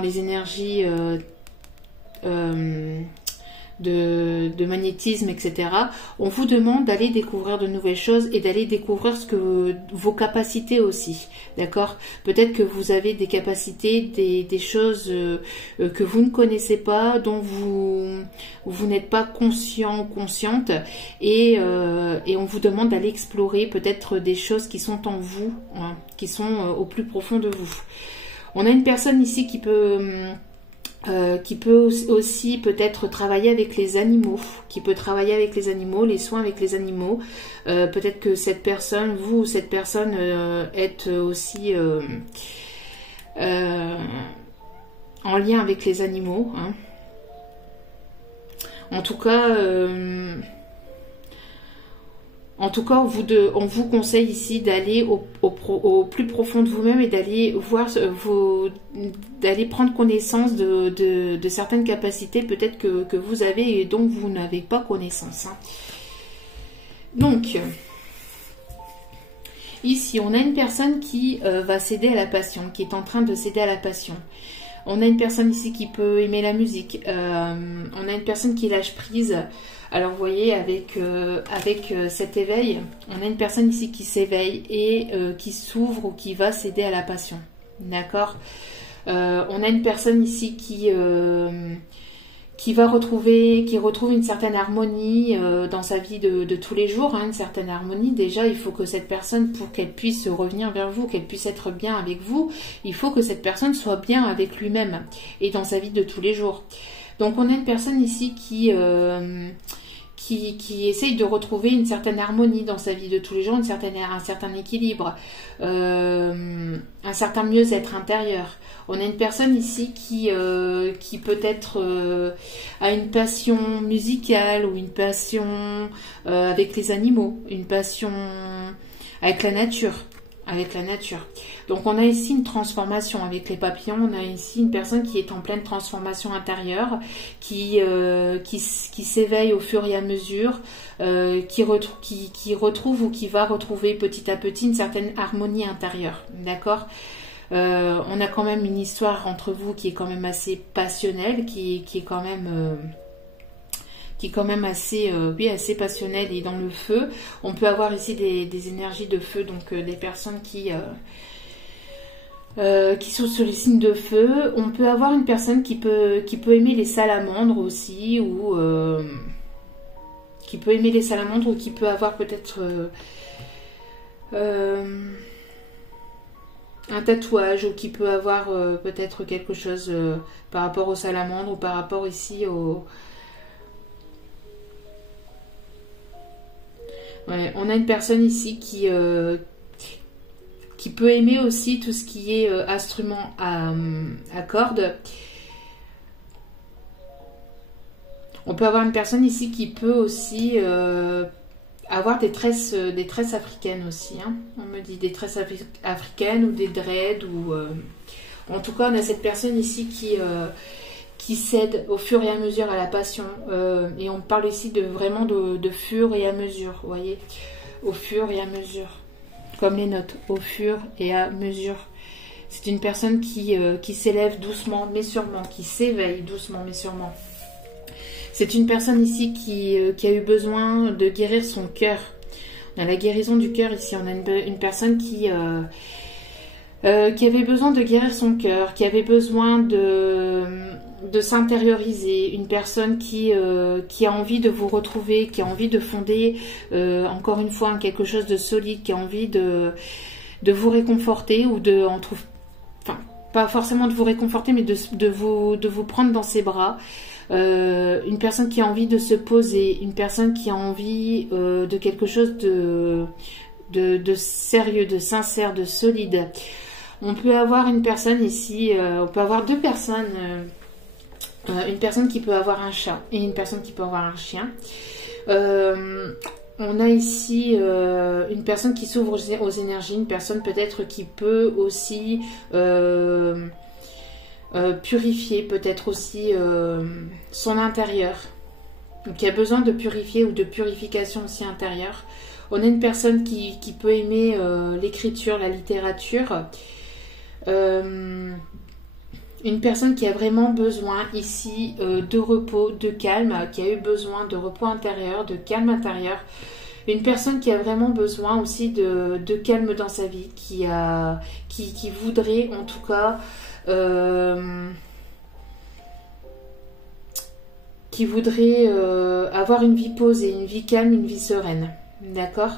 les énergies de magnétisme, etc. On vous demande d'aller découvrir de nouvelles choses et d'aller découvrir vos capacités aussi, d'accord? Peut-être que vous avez des capacités, des choses que vous ne connaissez pas, dont vous n'êtes pas conscient, consciente, et on vous demande d'aller explorer peut-être des choses qui sont en vous, hein, qui sont au plus profond de vous. On a une personne ici qui peut aussi peut-être travailler avec les animaux, les soins avec les animaux. Peut-être que cette personne, vous ou cette personne, êtes aussi en lien avec les animaux, hein. En tout cas, En tout cas, on vous conseille ici d'aller au plus profond de vous-même et d'aller voir d'aller prendre connaissance de certaines capacités peut-être que vous avez et dont vous n'avez pas connaissance. Hein. Donc, ici, on a une personne qui va céder à la passion, qui est en train de céder à la passion. On a une personne ici qui peut aimer la musique. On a une personne qui lâche prise. Alors, vous voyez, avec cet éveil, on a une personne ici qui s'éveille et qui s'ouvre ou qui va céder à la passion. D'accord. On a une personne ici qui retrouve une certaine harmonie dans sa vie de tous les jours, hein, une certaine harmonie. Déjà, il faut que cette personne, pour qu'elle puisse revenir vers vous, qu'elle puisse être bien avec vous, il faut que cette personne soit bien avec lui-même et dans sa vie de tous les jours. Donc, on a une personne ici qui essaye de retrouver une certaine harmonie dans sa vie de tous les jours, un certain équilibre, un certain mieux-être intérieur. On a une personne ici qui peut-être a une passion musicale ou une passion avec les animaux, une passion avec la nature. Donc on a ici une transformation avec les papillons, on a ici une personne qui est en pleine transformation intérieure, qui s'éveille au fur et à mesure, qui retrouve ou qui va retrouver petit à petit une certaine harmonie intérieure, d'accord. On a quand même une histoire entre vous qui est quand même assez passionnelle, qui est quand même assez, assez passionnelle et dans le feu. On peut avoir ici des énergies de feu, donc des personnes qui sont sur les signes de feu. On peut avoir une personne qui peut aimer les salamandres aussi, ou qui peut aimer les salamandres, ou qui peut avoir peut-être un tatouage, ou qui peut avoir peut-être quelque chose par rapport aux salamandres, ou par rapport ici au... Ouais, on a une personne ici qui peut aimer aussi tout ce qui est instrument à cordes. On peut avoir une personne ici qui peut aussi avoir des tresses africaines aussi. Hein. On me dit des tresses africaines ou des dreads. Ou, en tout cas, on a cette personne ici qui cède au fur et à mesure à la passion. Et on parle ici vraiment de fur et à mesure. Vous voyez, au fur et à mesure. Comme les notes, au fur et à mesure. C'est une personne qui s'élève doucement mais sûrement, qui s'éveille doucement mais sûrement. C'est une personne ici qui a eu besoin de guérir son cœur. On a la guérison du cœur ici. On a une personne qui avait besoin de guérir son cœur, qui avait besoin de s'intérioriser. Une personne qui a envie de vous retrouver, qui a envie de fonder encore une fois quelque chose de solide, qui a envie de vous réconforter ou enfin, pas forcément de vous réconforter, mais de vous prendre dans ses bras. Une personne qui a envie de se poser, une personne qui a envie de quelque chose de sérieux, de sincère, de solide. On peut avoir une personne ici, on peut avoir deux personnes, une personne qui peut avoir un chat et une personne qui peut avoir un chien. On a ici une personne qui s'ouvre aux énergies, une personne peut-être qui peut aussi purifier peut-être aussi son intérieur, donc qui a besoin de purifier ou de purification aussi intérieure. On a une personne qui peut aimer l'écriture, la littérature, une personne qui a vraiment besoin ici de repos, de calme, qui a eu besoin de repos intérieur, de calme intérieur. Une personne qui a vraiment besoin aussi de calme dans sa vie, qui voudrait en tout cas avoir une vie posée, une vie calme, une vie sereine. D'accord.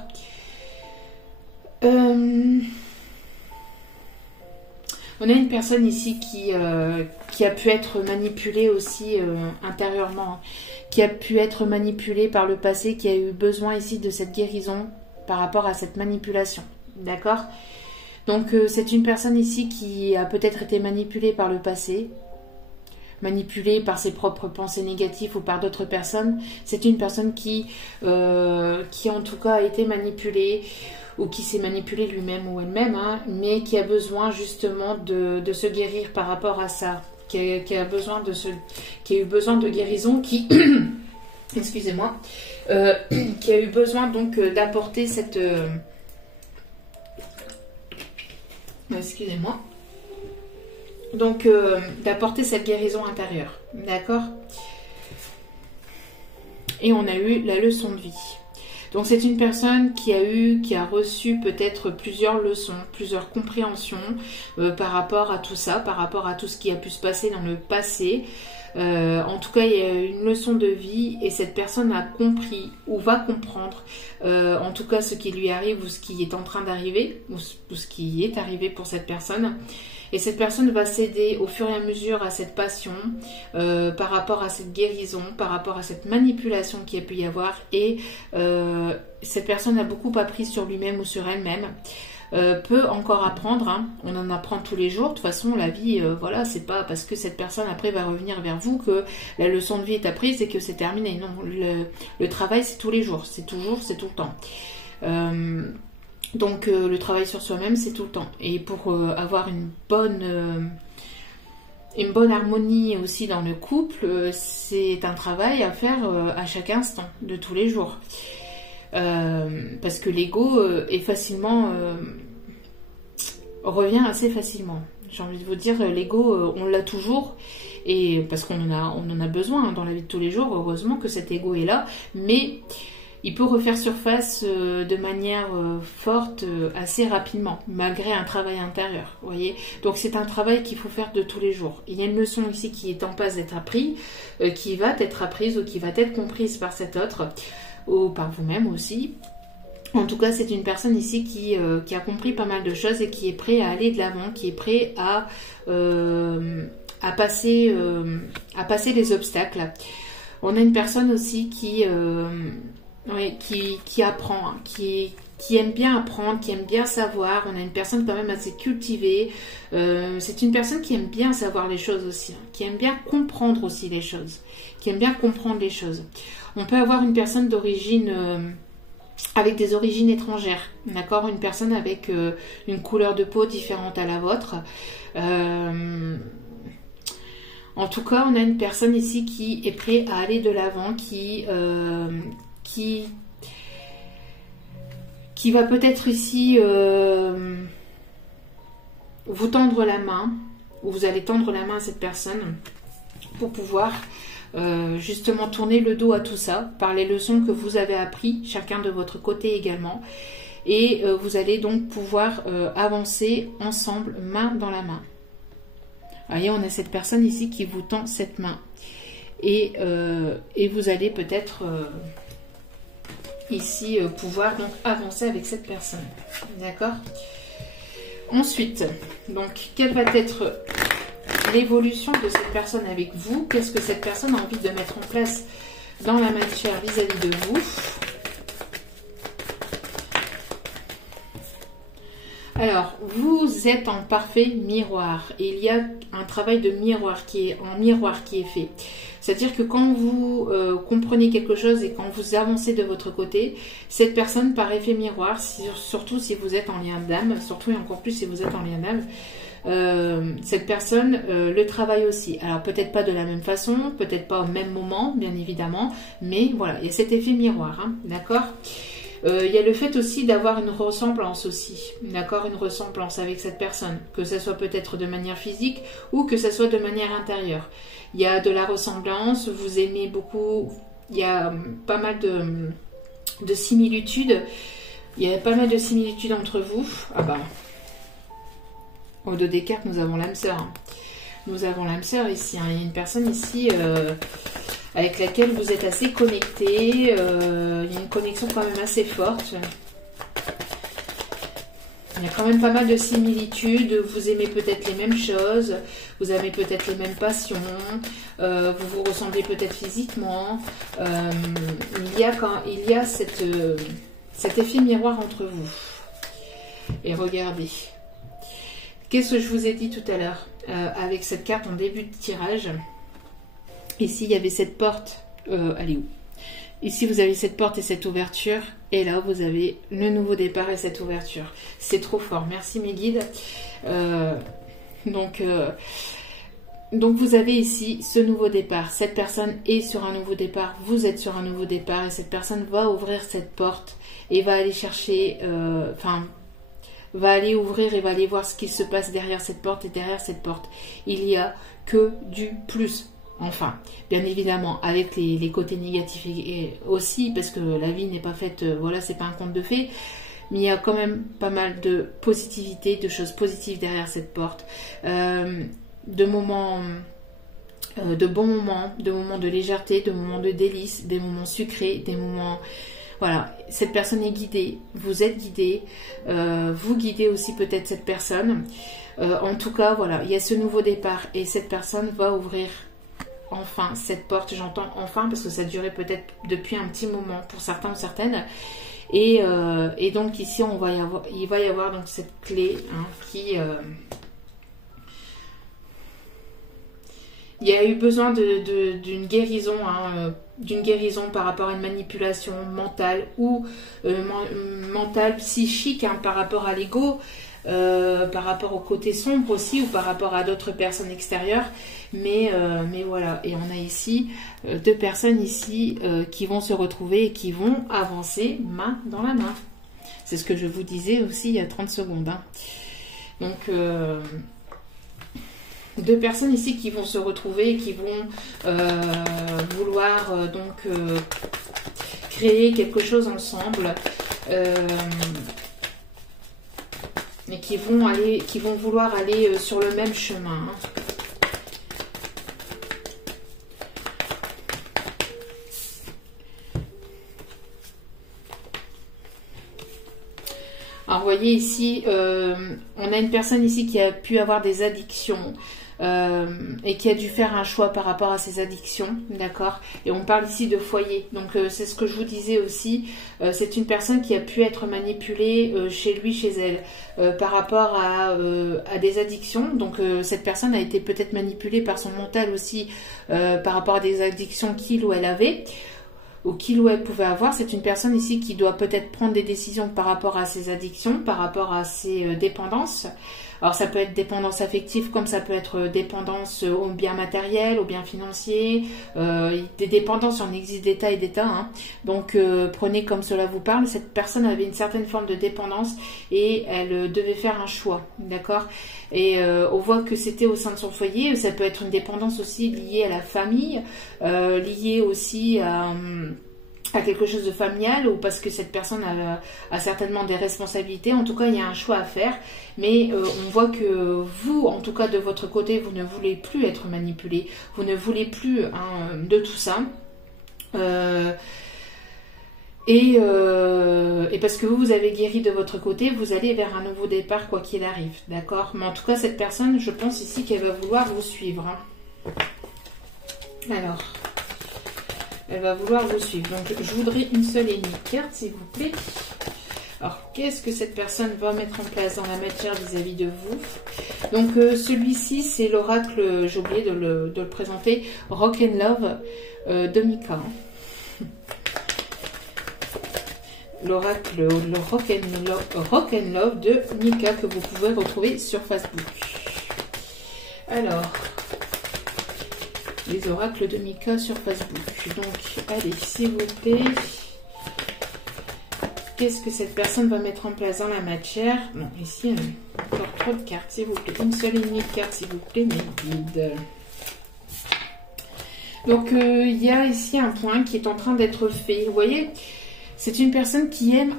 On a une personne ici qui a pu être manipulée aussi intérieurement, qui a pu être manipulée par le passé, qui a eu besoin ici de cette guérison par rapport à cette manipulation. D'accord. Donc c'est une personne ici qui a peut-être été manipulée par le passé, manipulé par ses propres pensées négatives ou par d'autres personnes. C'est une personne qui en tout cas a été manipulée ou qui s'est manipulé lui-même ou elle-même, hein, mais qui a besoin justement de se guérir par rapport à ça, qui a eu besoin de guérison, qui excusez-moi, qui a eu besoin donc d'apporter cette excusez-moi, donc d'apporter cette guérison intérieure, d'accord. Et on a eu la leçon de vie. Donc c'est une personne qui a reçu peut-être plusieurs leçons, plusieurs compréhensions par rapport à tout ça, par rapport à tout ce qui a pu se passer dans le passé. En tout cas, il y a une leçon de vie et cette personne a compris ou va comprendre en tout cas ce qui lui arrive ou ce qui est en train d'arriver ou ce qui est arrivé pour cette personne. Et cette personne va céder au fur et à mesure à cette passion par rapport à cette guérison, par rapport à cette manipulation qu'il y a pu y avoir. Et cette personne a beaucoup appris sur lui-même ou sur elle-même. Peut encore apprendre, hein. On en apprend tous les jours. De toute façon, la vie, voilà, c'est pas parce que cette personne après va revenir vers vous que la leçon de vie est apprise et que c'est terminé. Non, le travail, c'est tous les jours, c'est toujours, c'est tout le temps. Donc le travail sur soi-même, c'est tout le temps. Et pour avoir une bonne harmonie aussi dans le couple, c'est un travail à faire à chaque instant, de tous les jours. Parce que l'ego est facilement revient assez facilement. J'ai envie de vous dire, l'ego, on l'a toujours. Et parce qu'on en a besoin hein, dans la vie de tous les jours. Heureusement que cet ego est là. Mais il peut refaire surface de manière forte assez rapidement, malgré un travail intérieur, vous voyez. Donc c'est un travail qu'il faut faire de tous les jours. Il y a une leçon ici qui est en passe d'être apprise, qui va être apprise ou qui va être comprise par cet autre, ou par vous-même aussi. En tout cas, c'est une personne ici qui a compris pas mal de choses et qui est prêt à aller de l'avant, qui est prêt à passer les obstacles. On a une personne aussi qui apprend, hein, qui aime bien apprendre, qui aime bien savoir. On a une personne quand même assez cultivée. C'est une personne qui aime bien savoir les choses aussi, hein, qui aime bien comprendre aussi les choses, qui aime bien comprendre les choses. On peut avoir une personne d'origine, avec des origines étrangères, d'accord, une personne avec une couleur de peau différente à la vôtre. En tout cas, on a une personne ici qui est prête à aller de l'avant, qui va peut-être ici vous tendre la main, ou vous allez tendre la main à cette personne pour pouvoir justement tourner le dos à tout ça par les leçons que vous avez appris chacun de votre côté également, et vous allez donc pouvoir avancer ensemble main dans la main. Vous voyez, on a cette personne ici qui vous tend cette main et vous allez peut-être ici pouvoir donc avancer avec cette personne, d'accord. Ensuite, donc quelle va être l'évolution de cette personne avec vous? Qu'est-ce que cette personne a envie de mettre en place dans la matière vis-à-vis de vous? Alors, vous êtes en parfait miroir. Et il y a un travail de miroir qui est fait. C'est-à-dire que quand vous comprenez quelque chose et quand vous avancez de votre côté, cette personne par effet miroir, surtout si vous êtes en lien d'âme, surtout et encore plus si vous êtes en lien d'âme, cette personne le travaille aussi. Alors peut-être pas de la même façon, peut-être pas au même moment, bien évidemment, mais voilà, il y a cet effet miroir, hein, d'accord. Il y a le fait aussi d'avoir une ressemblance aussi, d'accord, une ressemblance avec cette personne, que ce soit peut-être de manière physique ou que ce soit de manière intérieure. Il y a de la ressemblance, vous aimez beaucoup, il y a pas mal de similitudes, il y a pas mal de similitudes entre vous. Ah bah, au dos des cartes, nous avons l'âme sœur. Hein. Nous avons l'âme sœur ici, hein. Il y a une personne ici avec laquelle vous êtes assez connecté, il y a une connexion quand même assez forte. Il y a quand même pas mal de similitudes, vous aimez peut-être les mêmes choses, vous avez peut-être les mêmes passions, vous vous ressemblez peut-être physiquement. Il y a cet effet miroir entre vous. Et regardez, qu'est-ce que je vous ai dit tout à l'heure avec cette carte en début de tirage? Ici, il y avait cette porte. Elle est où? Ici, vous avez cette porte et cette ouverture. Et là, vous avez le nouveau départ et cette ouverture. C'est trop fort. Merci mes guides. Donc, vous avez ici ce nouveau départ. Cette personne est sur un nouveau départ. Vous êtes sur un nouveau départ. Et cette personne va ouvrir cette porte et va aller chercher... va aller ouvrir et va aller voir ce qui se passe derrière cette porte. Et derrière cette porte, il n'y a que du plus. Enfin, bien évidemment, avec les côtés négatifs aussi, parce que la vie n'est pas faite, voilà, c'est pas un conte de fées, mais il y a quand même pas mal de positivité, de choses positives derrière cette porte, de moments, de bons moments, de moments de légèreté, de moments de délices, des moments sucrés, des moments... Voilà, cette personne est guidée, vous êtes guidé, vous guidez aussi peut-être cette personne. En tout cas, voilà, il y a ce nouveau départ et cette personne va ouvrir enfin cette porte. J'entends enfin parce que ça durait peut-être depuis un petit moment pour certains ou certaines. Et donc ici, il va y avoir donc cette clé qui... il y a eu besoin d'une guérison, d'une guérison par rapport à une manipulation mentale ou mentale, psychique, par rapport à l'ego, par rapport au côté sombre aussi ou par rapport à d'autres personnes extérieures. Mais voilà, et on a ici deux personnes ici qui vont se retrouver et qui vont avancer main dans la main. C'est ce que je vous disais aussi il y a 30 secondes. Donc... deux personnes ici qui vont se retrouver et qui vont vouloir créer quelque chose ensemble et qui vont vouloir aller sur le même chemin. Alors, vous voyez ici, on a une personne ici qui a pu avoir des addictions et qui a dû faire un choix par rapport à ses addictions, d'accord? Et on parle ici de foyer. Donc, c'est ce que je vous disais aussi. C'est une personne qui a pu être manipulée chez lui, chez elle, par rapport à des addictions. Donc, cette personne a été peut-être manipulée par son mental aussi par rapport à des addictions qu'il ou elle avait. Ou qu'il ou elle pouvait avoir. C'est une personne ici qui doit peut-être prendre des décisions par rapport à ses addictions, par rapport à ses dépendances. Alors ça peut être dépendance affective comme ça peut être dépendance aux biens matériels, aux biens financiers, des dépendances, on existe des tas et des tas. Donc prenez comme cela vous parle. Cette personne avait une certaine forme de dépendance et elle devait faire un choix, d'accord? Et on voit que c'était au sein de son foyer. Ça peut être une dépendance aussi liée à la famille, liée aussi à quelque chose de familial ou parce que cette personne a certainement des responsabilités. En tout cas, il y a un choix à faire. Mais on voit que vous, en tout cas de votre côté, vous ne voulez plus être manipulé. Vous ne voulez plus de tout ça. Et parce que vous avez guéri de votre côté, vous allez vers un nouveau départ quoi qu'il arrive. D'accord? Mais en tout cas, cette personne, je pense ici qu'elle va vouloir vous suivre. Alors... elle va vouloir vous suivre. Donc, je voudrais une seule et unique carte, s'il vous plaît. Alors, qu'est-ce que cette personne va mettre en place dans la matière vis-à-vis de vous? Donc, celui-ci, c'est l'oracle, j'ai oublié de le présenter, Rock and Love de Mika. L'oracle, le Rock and Love de Mika que vous pouvez retrouver sur Facebook. Alors... les oracles de Mika sur Facebook. Donc, allez, s'il vous plaît. Qu'est-ce que cette personne va mettre en place dans la matière? Bon, ici, encore trop de cartes, s'il vous plaît. Une seule et unique carte, s'il vous plaît, mes guides. Donc, il y a ici un point qui est en train d'être fait. Vous voyez, c'est une personne qui aime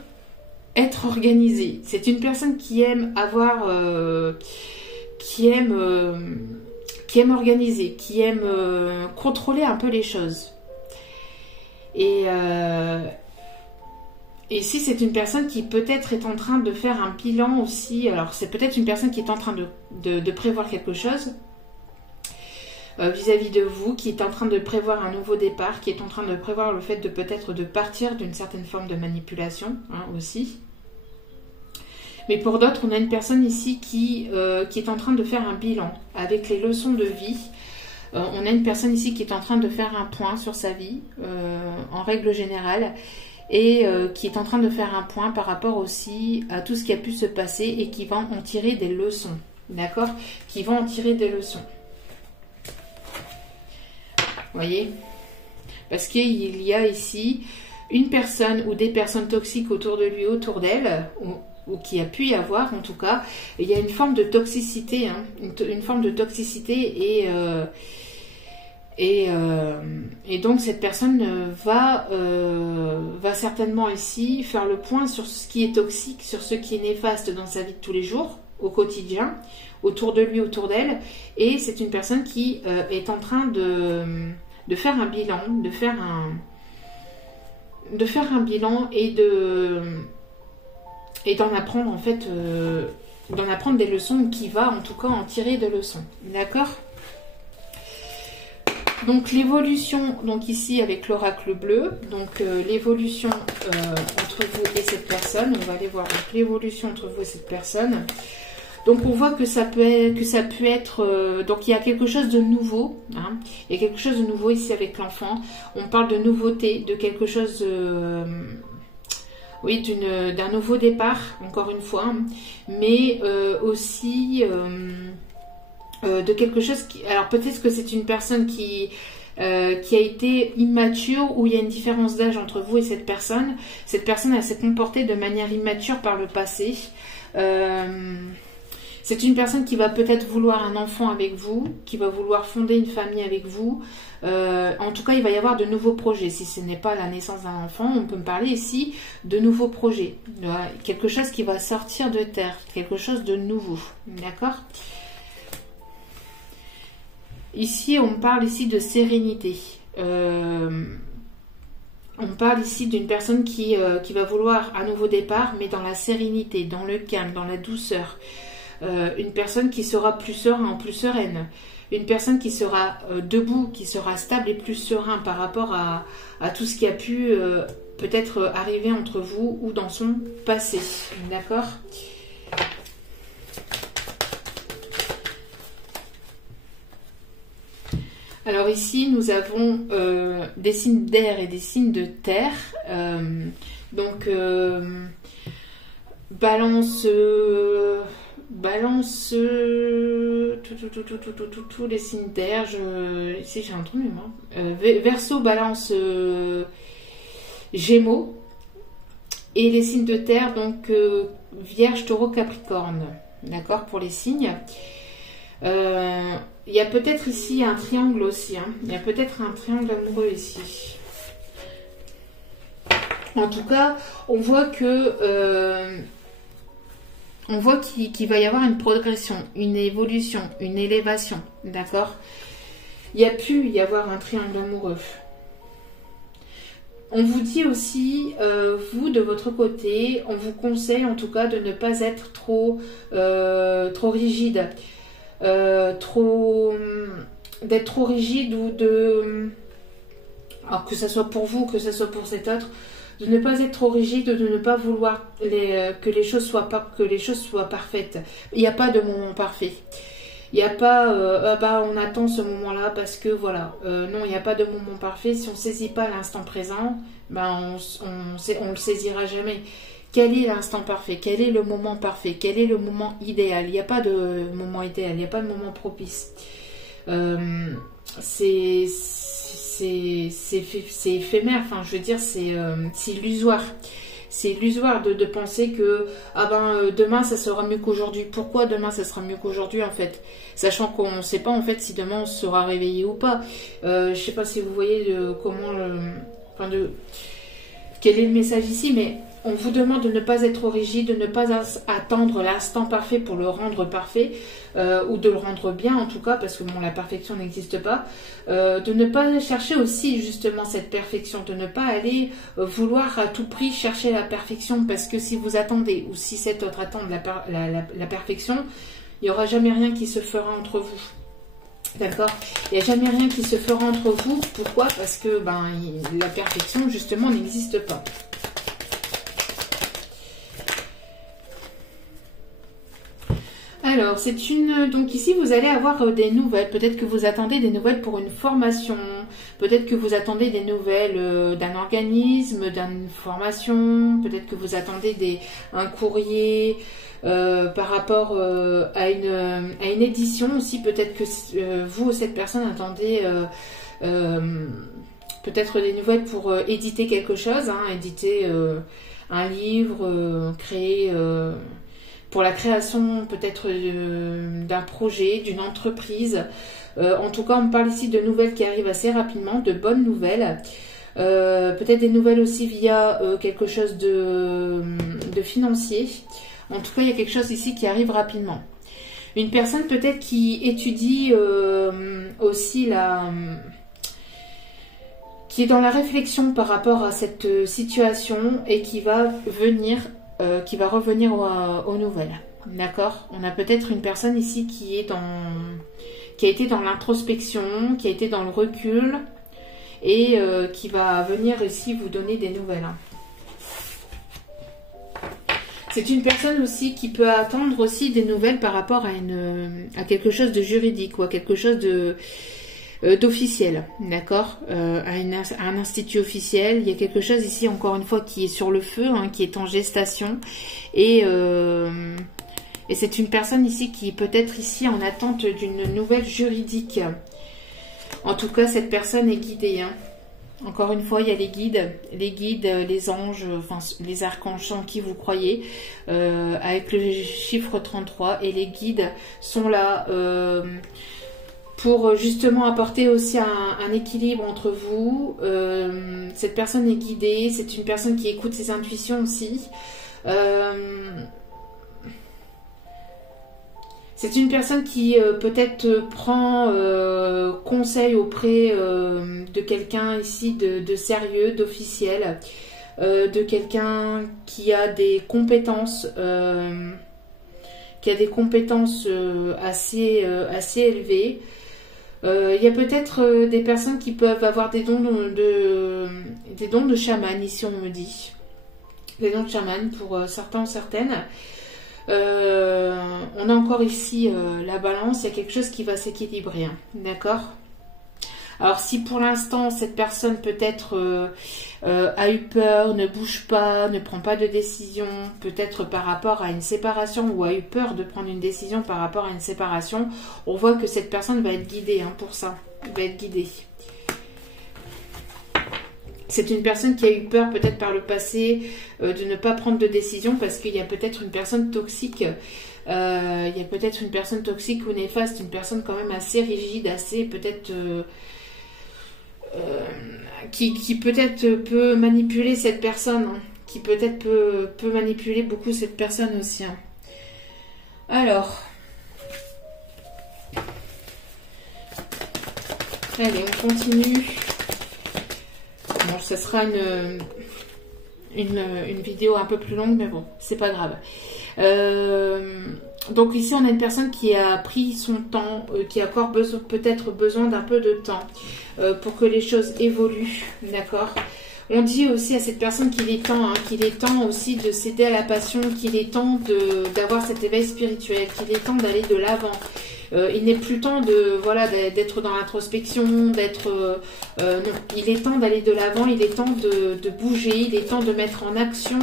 être organisée. C'est une personne qui aime avoir... qui aime organiser, qui aime contrôler un peu les choses. Et ici, c'est une personne qui peut-être est en train de faire un bilan aussi. Alors, c'est peut-être une personne qui est en train de prévoir quelque chose vis-à-vis de vous, qui est en train de prévoir un nouveau départ, qui est en train de prévoir le fait de peut-être de partir d'une certaine forme de manipulation aussi. Mais pour d'autres, on a une personne ici qui est en train de faire un bilan avec les leçons de vie, On a une personne ici qui est en train de faire un point sur sa vie, en règle générale, et qui est en train de faire un point par rapport aussi à tout ce qui a pu se passer et qui va en tirer des leçons. D'accord? Qui vont en tirer des leçons. Vous voyez? Parce qu'il y a ici une personne ou des personnes toxiques autour de lui, autour d'elle, ou qui a pu y avoir en tout cas. Il y a une forme de toxicité, hein, une forme de toxicité et donc cette personne va certainement ici faire le point sur ce qui est toxique, sur ce qui est néfaste dans sa vie de tous les jours, au quotidien, autour de lui, autour d'elle. Et c'est une personne qui est en train de faire un bilan, de faire un bilan et d'en apprendre en fait, d'en apprendre des leçons, qui va en tout cas en tirer des leçons. D'accord? Donc l'évolution, donc ici avec l'oracle bleu, donc l'évolution entre vous et cette personne, on va aller voir donc l'évolution entre vous et cette personne. Donc on voit que ça peut être, donc il y a quelque chose de nouveau, hein, il y a quelque chose de nouveau ici avec l'enfant. On parle de nouveauté, de quelque chose, oui, d'un nouveau départ, encore une fois, mais aussi de quelque chose qui, alors peut-être que c'est une personne qui a été immature, ou il y a une différence d'âge entre vous et cette personne. Cette personne, elle s'est comportée de manière immature par le passé. C'est une personne qui va peut-être vouloir un enfant avec vous, qui va vouloir fonder une famille avec vous. En tout cas, il va y avoir de nouveaux projets. Si ce n'est pas la naissance d'un enfant, on peut me parler ici de nouveaux projets. Quelque chose qui va sortir de terre, quelque chose de nouveau. D'accord ? Ici, on parle ici de sérénité. On parle ici d'une personne qui va vouloir un nouveau départ, mais dans la sérénité, dans le calme, dans la douceur. Une personne qui sera plus serein, plus sereine. Une personne qui sera debout, qui sera stable et plus serein par rapport à tout ce qui a pu peut-être arriver entre vous ou dans son passé. D'accord ? Alors ici, nous avons des signes d'air et des signes de terre. Balance, tous les signes d'air. Ici, j'ai un trou de mémoire. Verseau, balance, Gémeaux. Et les signes de terre, donc Vierge, Taureau, Capricorne. D'accord, pour les signes. Il y a peut-être ici un triangle aussi. Hein. Il y a peut-être un triangle amoureux ici. En tout cas, on voit que qu'il va y avoir une progression, une évolution, une élévation. D'accord ? Il y a pu y avoir un triangle amoureux. On vous dit aussi, vous de votre côté, on vous conseille en tout cas de ne pas être trop rigide. D'être trop rigide, ou alors que ce soit pour vous, que ce soit pour cet autre, de ne pas être trop rigide, de ne pas vouloir que les choses soient parfaites. Il n'y a pas de moment parfait. Il n'y a pas on attend ce moment-là parce que voilà. Non, il n'y a pas de moment parfait. Si on ne saisit pas l'instant présent, on le saisira jamais. Quel est l'instant parfait? Quel est le moment parfait? Quel est le moment idéal? Il n'y a pas de moment idéal, il n'y a pas de moment propice. C'est éphémère, enfin je veux dire, c'est illusoire. C'est illusoire de penser que demain ça sera mieux qu'aujourd'hui. Pourquoi demain ça sera mieux qu'aujourd'hui en fait? Sachant qu'on ne sait pas en fait si demain on sera réveillé ou pas. Je ne sais pas si vous voyez quel est le message ici, mais on vous demande de ne pas être trop rigide, de ne pas attendre l'instant parfait pour le rendre parfait, ou de le rendre bien en tout cas, parce que bon, la perfection n'existe pas. De ne pas chercher aussi justement cette perfection, de ne pas aller vouloir à tout prix chercher la perfection, parce que si vous attendez, ou si cet autre attend la perfection, il n'y aura jamais rien qui se fera entre vous. D'accord? Il n'y a jamais rien qui se fera entre vous. Pourquoi? Parce que la perfection justement n'existe pas. Alors, c'est une... Donc ici, vous allez avoir des nouvelles. Peut-être que vous attendez des nouvelles pour une formation. Peut-être que vous attendez des nouvelles d'un organisme, d'une formation. Peut-être que vous attendez un courrier par rapport à une édition aussi. Peut-être que vous ou cette personne attendez peut-être des nouvelles pour éditer quelque chose. Hein, éditer un livre, créer... pour la création peut-être d'un projet, d'une entreprise. En tout cas, on me parle ici de nouvelles qui arrivent assez rapidement, de bonnes nouvelles. Peut-être des nouvelles aussi via quelque chose de financier. En tout cas, il y a quelque chose ici qui arrive rapidement. Une personne peut-être qui étudie aussi qui est dans la réflexion par rapport à cette situation et qui va revenir aux nouvelles. D'accord? On a peut-être une personne ici qui a été dans l'introspection, qui a été dans le recul et qui va venir ici vous donner des nouvelles. C'est une personne aussi qui peut attendre aussi des nouvelles par rapport à quelque chose de juridique ou à quelque chose d'officiel, d'accord, à un institut officiel. Il y a quelque chose ici, encore une fois, qui est sur le feu, hein, qui est en gestation. Et c'est une personne ici qui est peut-être ici en attente d'une nouvelle juridique. En tout cas, cette personne est guidée. Hein. Encore une fois, il y a les guides, les anges, enfin les archanges en qui vous croyez, avec le chiffre 33. Et les guides sont là... pour justement apporter aussi un équilibre entre vous. Cette personne est guidée, c'est une personne qui écoute ses intuitions aussi. C'est une personne qui peut-être prend conseil auprès de quelqu'un ici de sérieux, d'officiel, de quelqu'un qui a des compétences... assez élevées. Il y a peut-être des personnes qui peuvent avoir des dons de chaman, ici on me dit. Des dons de chaman pour certains ou certaines. On a encore ici la balance, il y a quelque chose qui va s'équilibrer. Hein, d'accord ? Alors si pour l'instant cette personne peut-être a eu peur, ne bouge pas, ne prend pas de décision, peut-être par rapport à une séparation ou a eu peur de prendre une décision par rapport à une séparation, on voit que cette personne va être guidée hein, pour ça, va être guidée. C'est une personne qui a eu peur peut-être par le passé de ne pas prendre de décision parce qu'il y a peut-être une personne toxique. Il y a peut-être une personne toxique ou néfaste, une personne quand même assez rigide, assez peut-être... qui peut-être peut manipuler cette personne, hein, qui peut-être peut manipuler beaucoup cette personne aussi. Hein. Alors, allez, on continue. Bon, ça sera une vidéo un peu plus longue, mais bon, c'est pas grave. Donc ici, on a une personne qui a pris son temps, qui a encore peut-être besoin d'un peu de temps pour que les choses évoluent, d'accord. On dit aussi à cette personne qu'il est temps, hein, qu'il est temps aussi de céder à la passion, qu'il est temps d'avoir cet éveil spirituel, qu'il est temps d'aller de l'avant. Il n'est plus temps d'être dans l'introspection, non, il est temps d'aller de l'avant, il est temps de bouger, il est temps de mettre en action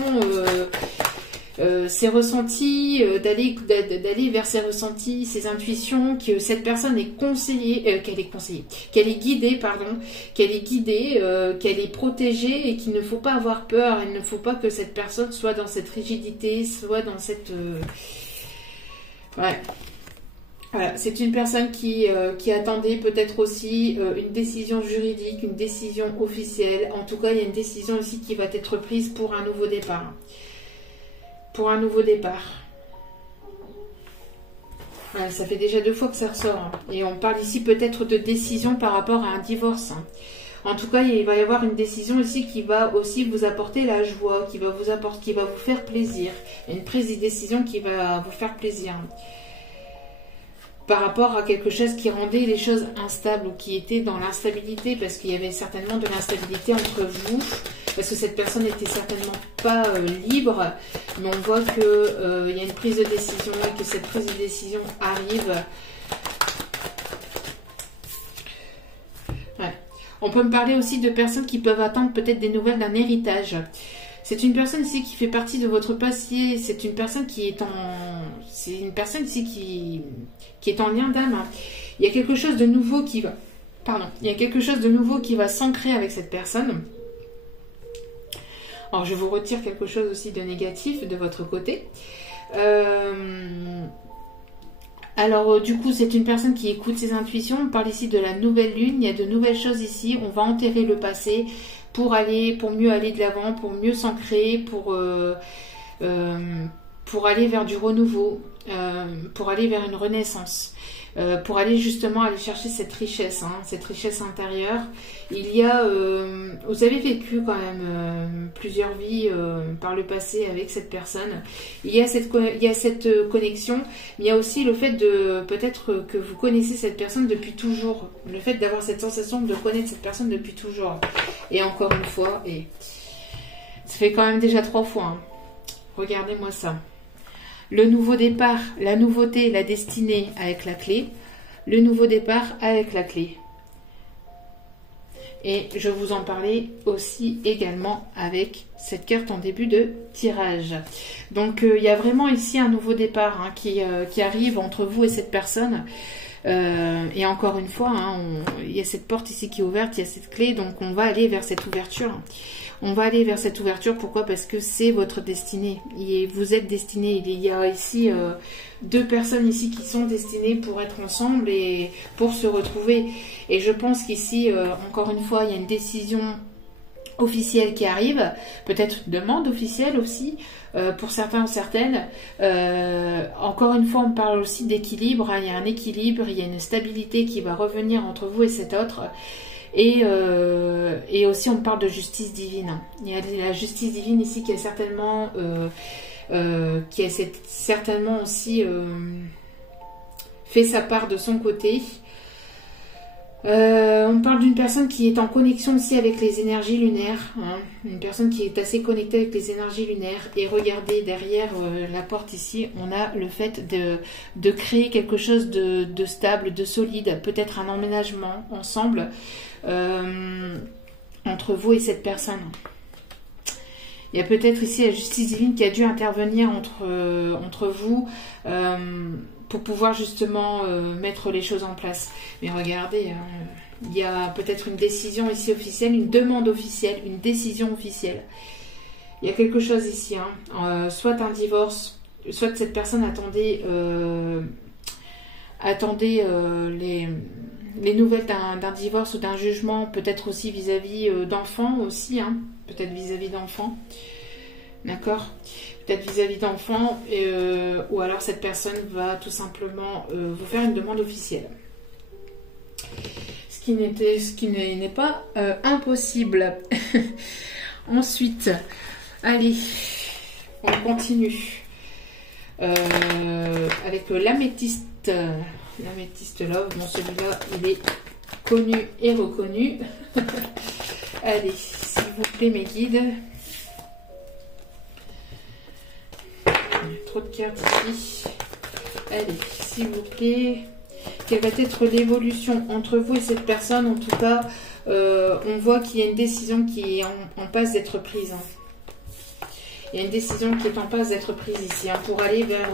ses ressentis, d'aller vers ses ressentis, ses intuitions, que cette personne est qu'elle est guidée, qu'elle est protégée et qu'il ne faut pas avoir peur, il ne faut pas que cette personne soit dans cette rigidité, soit dans cette... Ouais. Voilà, c'est une personne qui attendait peut-être aussi une décision juridique, une décision officielle. En tout cas, il y a une décision aussi qui va être prise pour un nouveau départ. Pour un nouveau départ. Voilà, ça fait déjà 2 fois que ça ressort. Hein. Et on parle ici peut-être de décision par rapport à un divorce. Hein. En tout cas, il va y avoir une décision ici qui va aussi vous apporter la joie, qui va vous faire plaisir. Une prise de décision qui va vous faire plaisir. par rapport à quelque chose qui rendait les choses instables ou qui était dans l'instabilité, parce qu'il y avait certainement de l'instabilité entre vous, parce que cette personne n'était certainement pas libre, mais on voit que y a une prise de décision et que cette prise de décision arrive. Ouais. On peut me parler aussi de personnes qui peuvent attendre peut-être des nouvelles d'un héritage. C'est une personne ici qui fait partie de votre passé. C'est une personne qui est en... C'est une personne ici qui est en lien d'âme. Il y a quelque chose de nouveau qui va... Pardon. Il y a quelque chose de nouveau qui va s'ancrer avec cette personne. Alors, je vous retire quelque chose aussi de négatif de votre côté. Alors, du coup, c'est une personne qui écoute ses intuitions. On parle ici de la nouvelle lune. Il y a de nouvelles choses ici. On va enterrer le passé pour mieux aller de l'avant, pour mieux s'ancrer, pour aller vers du renouveau, pour aller vers une renaissance, pour aller justement aller chercher cette richesse intérieure. Il y a, vous avez vécu quand même plusieurs vies par le passé avec cette personne. Il y a cette connexion, mais il y a aussi le fait de peut-être que vous connaissez cette personne depuis toujours. Le fait d'avoir cette sensation de connaître cette personne depuis toujours. Et encore une fois, et ça fait quand même déjà 3 fois. Hein. Regardez-moi ça. Le nouveau départ, la nouveauté, la destinée avec la clé. Le nouveau départ avec la clé. Et je vous en parlais aussi également avec cette carte en début de tirage. Donc il y a vraiment ici un nouveau départ hein, qui arrive entre vous et cette personne. Et encore une fois, hein, il y a cette porte ici qui est ouverte, il y a cette clé, donc on va aller vers cette ouverture. On va aller vers cette ouverture, pourquoi? Parce que c'est votre destinée. Et vous êtes destiné. Il y a ici 2 personnes ici qui sont destinées pour être ensemble et pour se retrouver. Et je pense qu'ici, encore une fois, il y a une décision officielle qui arrive, peut-être une demande officielle aussi, pour certains ou certaines. Encore une fois, on parle aussi d'équilibre, hein. Il y a un équilibre, il y a une stabilité qui va revenir entre vous et cet autre. Et aussi on parle de justice divine. Il y a la justice divine ici qui est certainement certainement aussi fait sa part de son côté. On parle d'une personne qui est en connexion aussi avec les énergies lunaires, hein. Une personne qui est assez connectée avec les énergies lunaires. Et regardez derrière la porte ici, on a le fait de créer quelque chose de stable, de solide, peut-être un emménagement ensemble entre vous et cette personne. Il y a peut-être ici la justice divine qui a dû intervenir entre vous pour pouvoir justement mettre les choses en place. Mais regardez, hein, il y a peut-être une décision ici officielle, une demande officielle, une décision officielle. Il y a quelque chose ici, hein, soit un divorce, soit cette personne attendait les nouvelles d'un divorce ou d'un jugement, peut-être aussi vis-à-vis d'enfants aussi, hein, peut-être vis-à-vis d'enfants, d'accord, peut-être vis-à-vis d'enfants, ou alors cette personne va tout simplement vous faire une demande officielle. Ce qui n'est pas impossible. Ensuite, allez, on continue avec l'améthyste. L'améthyste love, bon celui-là il est connu et reconnu. Allez, s'il vous plaît mes guides. Il y a trop de cartes ici. Allez, s'il vous plaît. Quelle va être l'évolution entre vous et cette personne? En tout cas, on voit qu'il y a une décision qui est en passe d'être prise. Hein. Il y a une décision qui est en passe d'être prise ici, hein, pour aller vers...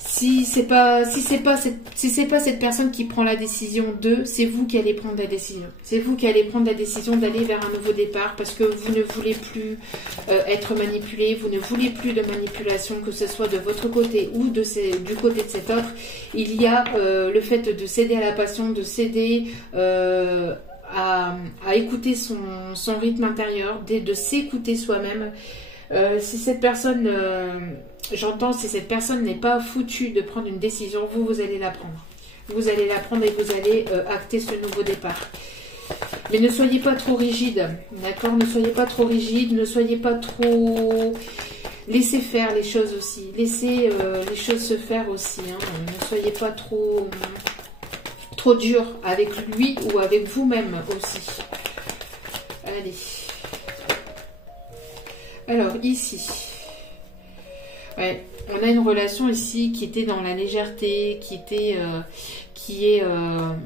Si c'est pas cette personne qui prend la décision c'est vous qui allez prendre la décision. C'est vous qui allez prendre la décision d'aller vers un nouveau départ parce que vous ne voulez plus être manipulé, vous ne voulez plus de manipulation, que ce soit de votre côté ou du côté de cet autre. Il y a le fait de céder à la passion, de céder à écouter son rythme intérieur, de s'écouter soi-même. Si cette personne... J'entends, si cette personne n'est pas foutue de prendre une décision, vous allez la prendre. Vous allez la prendre et vous allez acter ce nouveau départ. Mais ne soyez pas trop rigide, d'accord? Ne soyez pas trop rigide, ne soyez pas trop... laissez faire les choses aussi. Laissez les choses se faire aussi. Hein. Ne soyez pas trop dur avec lui ou avec vous-même aussi. Allez. Alors, ici. Ouais, on a une relation ici qui était dans la légèreté, qui est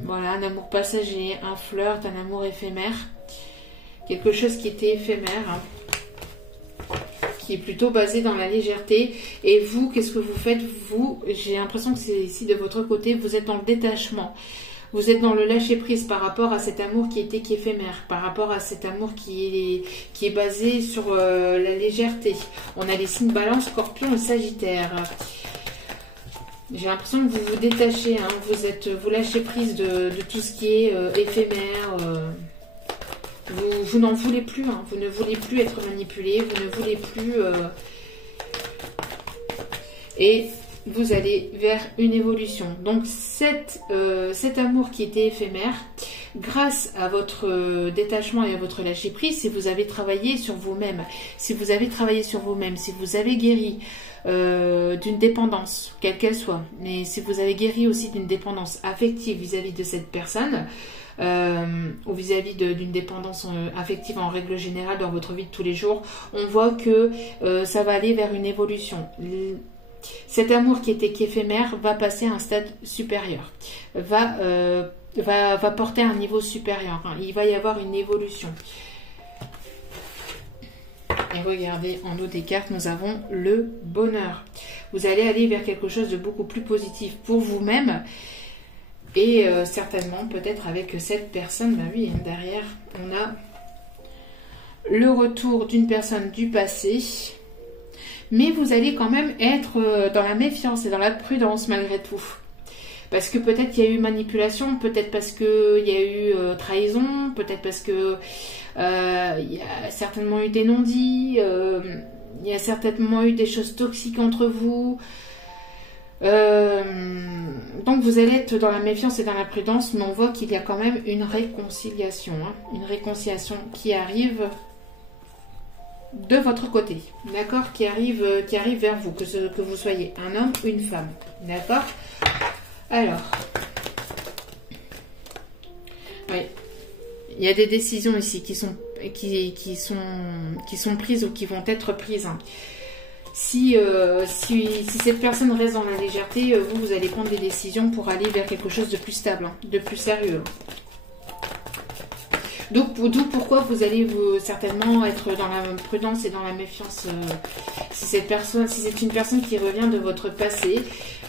voilà, un amour passager, un flirt, un amour éphémère. Quelque chose qui était éphémère, hein, qui est plutôt basé dans la légèreté. Et vous, qu'est-ce que vous faites? Vous, j'ai l'impression que c'est ici de votre côté, vous êtes dans le détachement. Vous êtes dans le lâcher-prise par rapport à cet amour qui est éphémère, par rapport à cet amour qui est basé sur la légèreté. On a les signes Balance, Scorpion et Sagittaire. J'ai l'impression que vous vous détachez, hein, vous lâchez prise de tout ce qui est éphémère. Vous n'en voulez plus, hein, vous ne voulez plus être manipulé, vous ne voulez plus... Et vous allez vers une évolution. Donc cet amour qui était éphémère, grâce à votre détachement et à votre lâcher prise, si vous avez travaillé sur vous-même, si vous avez guéri d'une dépendance, quelle qu'elle soit, mais si vous avez guéri aussi d'une dépendance affective vis-à-vis de cette personne, ou vis-à-vis d'une dépendance affective en règle générale dans votre vie de tous les jours, on voit que ça va aller vers une évolution. Cet amour qui était éphémère va passer à un stade supérieur, va porter un niveau supérieur. Hein. Il va y avoir une évolution. Et regardez, en haut des cartes, nous avons le bonheur. Vous allez aller vers quelque chose de beaucoup plus positif pour vous-même. Et certainement, peut-être avec cette personne, ben oui, derrière, on a le retour d'une personne du passé. Mais vous allez quand même être dans la méfiance et dans la prudence malgré tout. Parce que peut-être qu'il y a eu manipulation, peut-être parce qu'il y a eu trahison, peut-être parce que il y a certainement eu des non-dits, il y a certainement eu des choses toxiques entre vous. Donc vous allez être dans la méfiance et dans la prudence, mais on voit qu'il y a quand même une réconciliation. Hein, une réconciliation qui arrive de votre côté, d'accord, qui arrive vers vous, que vous soyez un homme ou une femme, d'accord. Alors, oui, il y a des décisions ici qui sont prises ou qui vont être prises. Hein. Si cette personne reste dans la légèreté, vous allez prendre des décisions pour aller vers quelque chose de plus stable, hein, de plus sérieux. D'où pourquoi vous allez certainement être dans la prudence et dans la méfiance si c'est une personne qui revient de votre passé,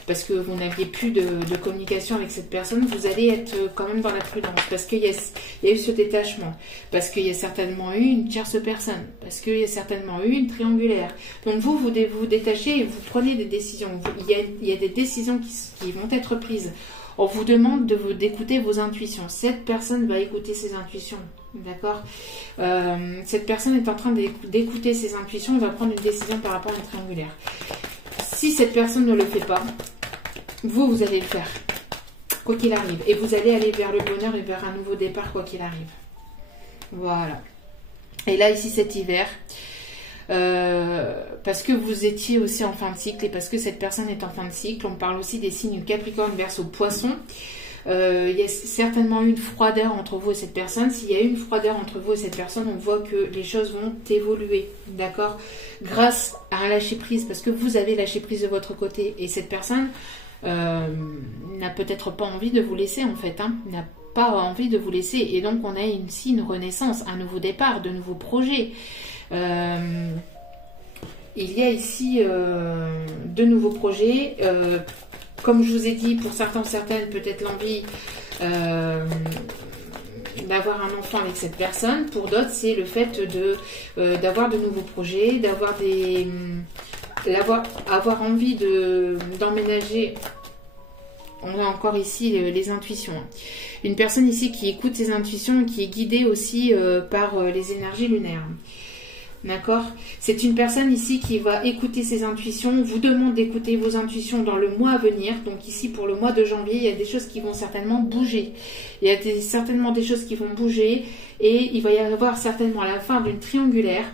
parce que vous n'aviez plus de communication avec cette personne, vous allez être quand même dans la prudence, parce qu'il y a eu ce détachement, parce qu'il y a certainement eu une tierce personne, parce qu'il y a certainement eu une triangulaire. Donc vous détachez et vous prenez des décisions. Il y a des décisions qui vont être prises. On vous demande d'écouter vos intuitions. Cette personne va écouter ses intuitions. D'accord. Cette personne est en train d'écouter ses intuitions et va prendre une décision par rapport à une triangulaire. Si cette personne ne le fait pas, vous allez le faire. Quoi qu'il arrive. Et vous allez aller vers le bonheur et vers un nouveau départ, quoi qu'il arrive. Voilà. Et là, ici, cet hiver... parce que vous étiez aussi en fin de cycle et parce que cette personne est en fin de cycle, on parle aussi des signes Capricorne, Verseau, Poisson. Il y a certainement eu une froideur entre vous et cette personne. S'il y a eu une froideur entre vous et cette personne, on voit que les choses vont évoluer, d'accord, grâce à un lâcher prise, parce que vous avez lâché prise de votre côté et cette personne n'a peut-être pas envie de vous laisser en fait, hein, n'a pas envie de vous laisser, et donc on a ici une renaissance, un nouveau départ, de nouveaux projets. Il y a ici de nouveaux projets. Comme je vous ai dit, pour certaines, peut-être l'envie d'avoir un enfant avec cette personne. Pour d'autres, c'est le fait d'avoir de nouveaux projets, avoir envie d'emménager. On a encore ici les intuitions. Une personne ici qui écoute ses intuitions et qui est guidée aussi par les énergies lunaires. D'accord? C'est une personne ici qui va écouter ses intuitions, vous demande d'écouter vos intuitions dans le mois à venir. Donc ici, pour le mois de janvier, il y a des choses qui vont certainement bouger. Il y a certainement des choses qui vont bouger et il va y avoir certainement la fin d'une triangulaire.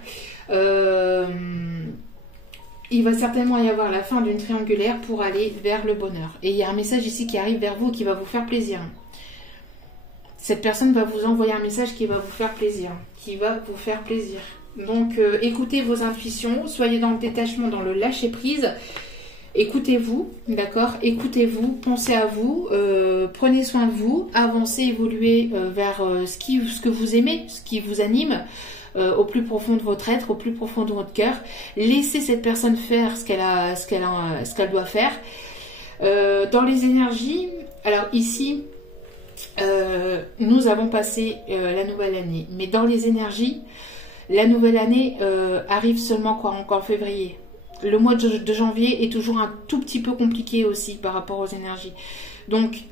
il va certainement y avoir la fin d'une triangulaire pour aller vers le bonheur. Et il y a un message ici qui arrive vers vous qui va vous faire plaisir. Cette personne va vous envoyer un message qui va vous faire plaisir. Qui va vous faire plaisir. Donc, écoutez vos intuitions. Soyez dans le détachement, dans le lâcher-prise. Écoutez-vous, d'accord? Écoutez-vous, pensez à vous, prenez soin de vous, avancez, évoluez vers ce que vous aimez, ce qui vous anime. Au plus profond de votre être, au plus profond de votre cœur. Laissez cette personne faire ce qu'elle doit faire. Dans les énergies, alors ici, nous avons passé la nouvelle année. Mais dans les énergies, la nouvelle année arrive seulement en février. Le mois de janvier est toujours un tout petit peu compliqué aussi par rapport aux énergies. Donc,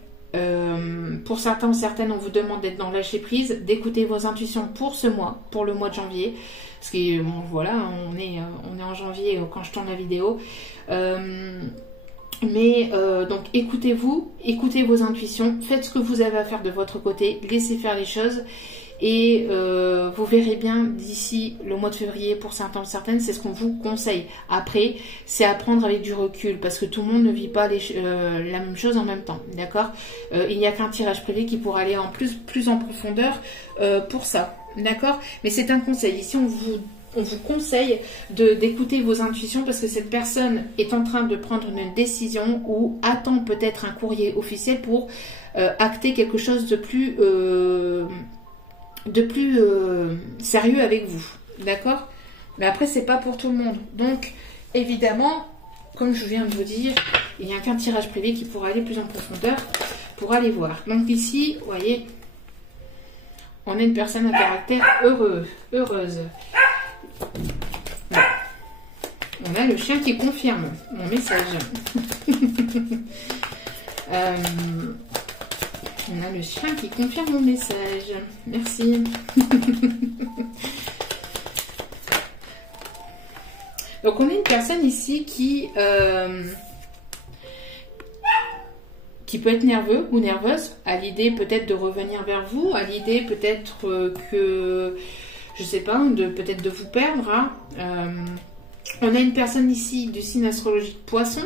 pour certains ou certaines, on vous demande d'être dans le lâcher prise, d'écouter vos intuitions pour ce mois, pour le mois de janvier. Parce que bon, voilà, on est en janvier quand je tourne la vidéo. Donc écoutez-vous, écoutez vos intuitions, faites ce que vous avez à faire de votre côté, laissez faire les choses. Et vous verrez bien d'ici le mois de février, pour certains ou certaines, c'est ce qu'on vous conseille. Après, c'est à prendre avec du recul, parce que tout le monde ne vit pas la même chose en même temps, d'accord? Il n'y a qu'un tirage privé qui pourra aller plus en profondeur pour ça, d'accord? Mais c'est un conseil. Ici, on vous conseille d'écouter vos intuitions, parce que cette personne est en train de prendre une décision ou attend peut-être un courrier officiel pour acter quelque chose de plus sérieux avec vous, d'accord? Mais après, c'est pas pour tout le monde. Donc, évidemment, comme je viens de vous dire, il n'y a qu'un tirage privé qui pourra aller plus en profondeur pour aller voir. Donc ici, vous voyez, on a une personne à caractère heureuse. Voilà. On a le chien qui confirme mon message. On a le chien qui confirme mon message. Merci. Donc, on a une personne ici qui peut être nerveux ou nerveuse à l'idée peut-être de revenir vers vous, à l'idée peut-être que, je sais pas, peut-être de vous perdre. Hein. On a une personne ici du signe astrologique Poisson.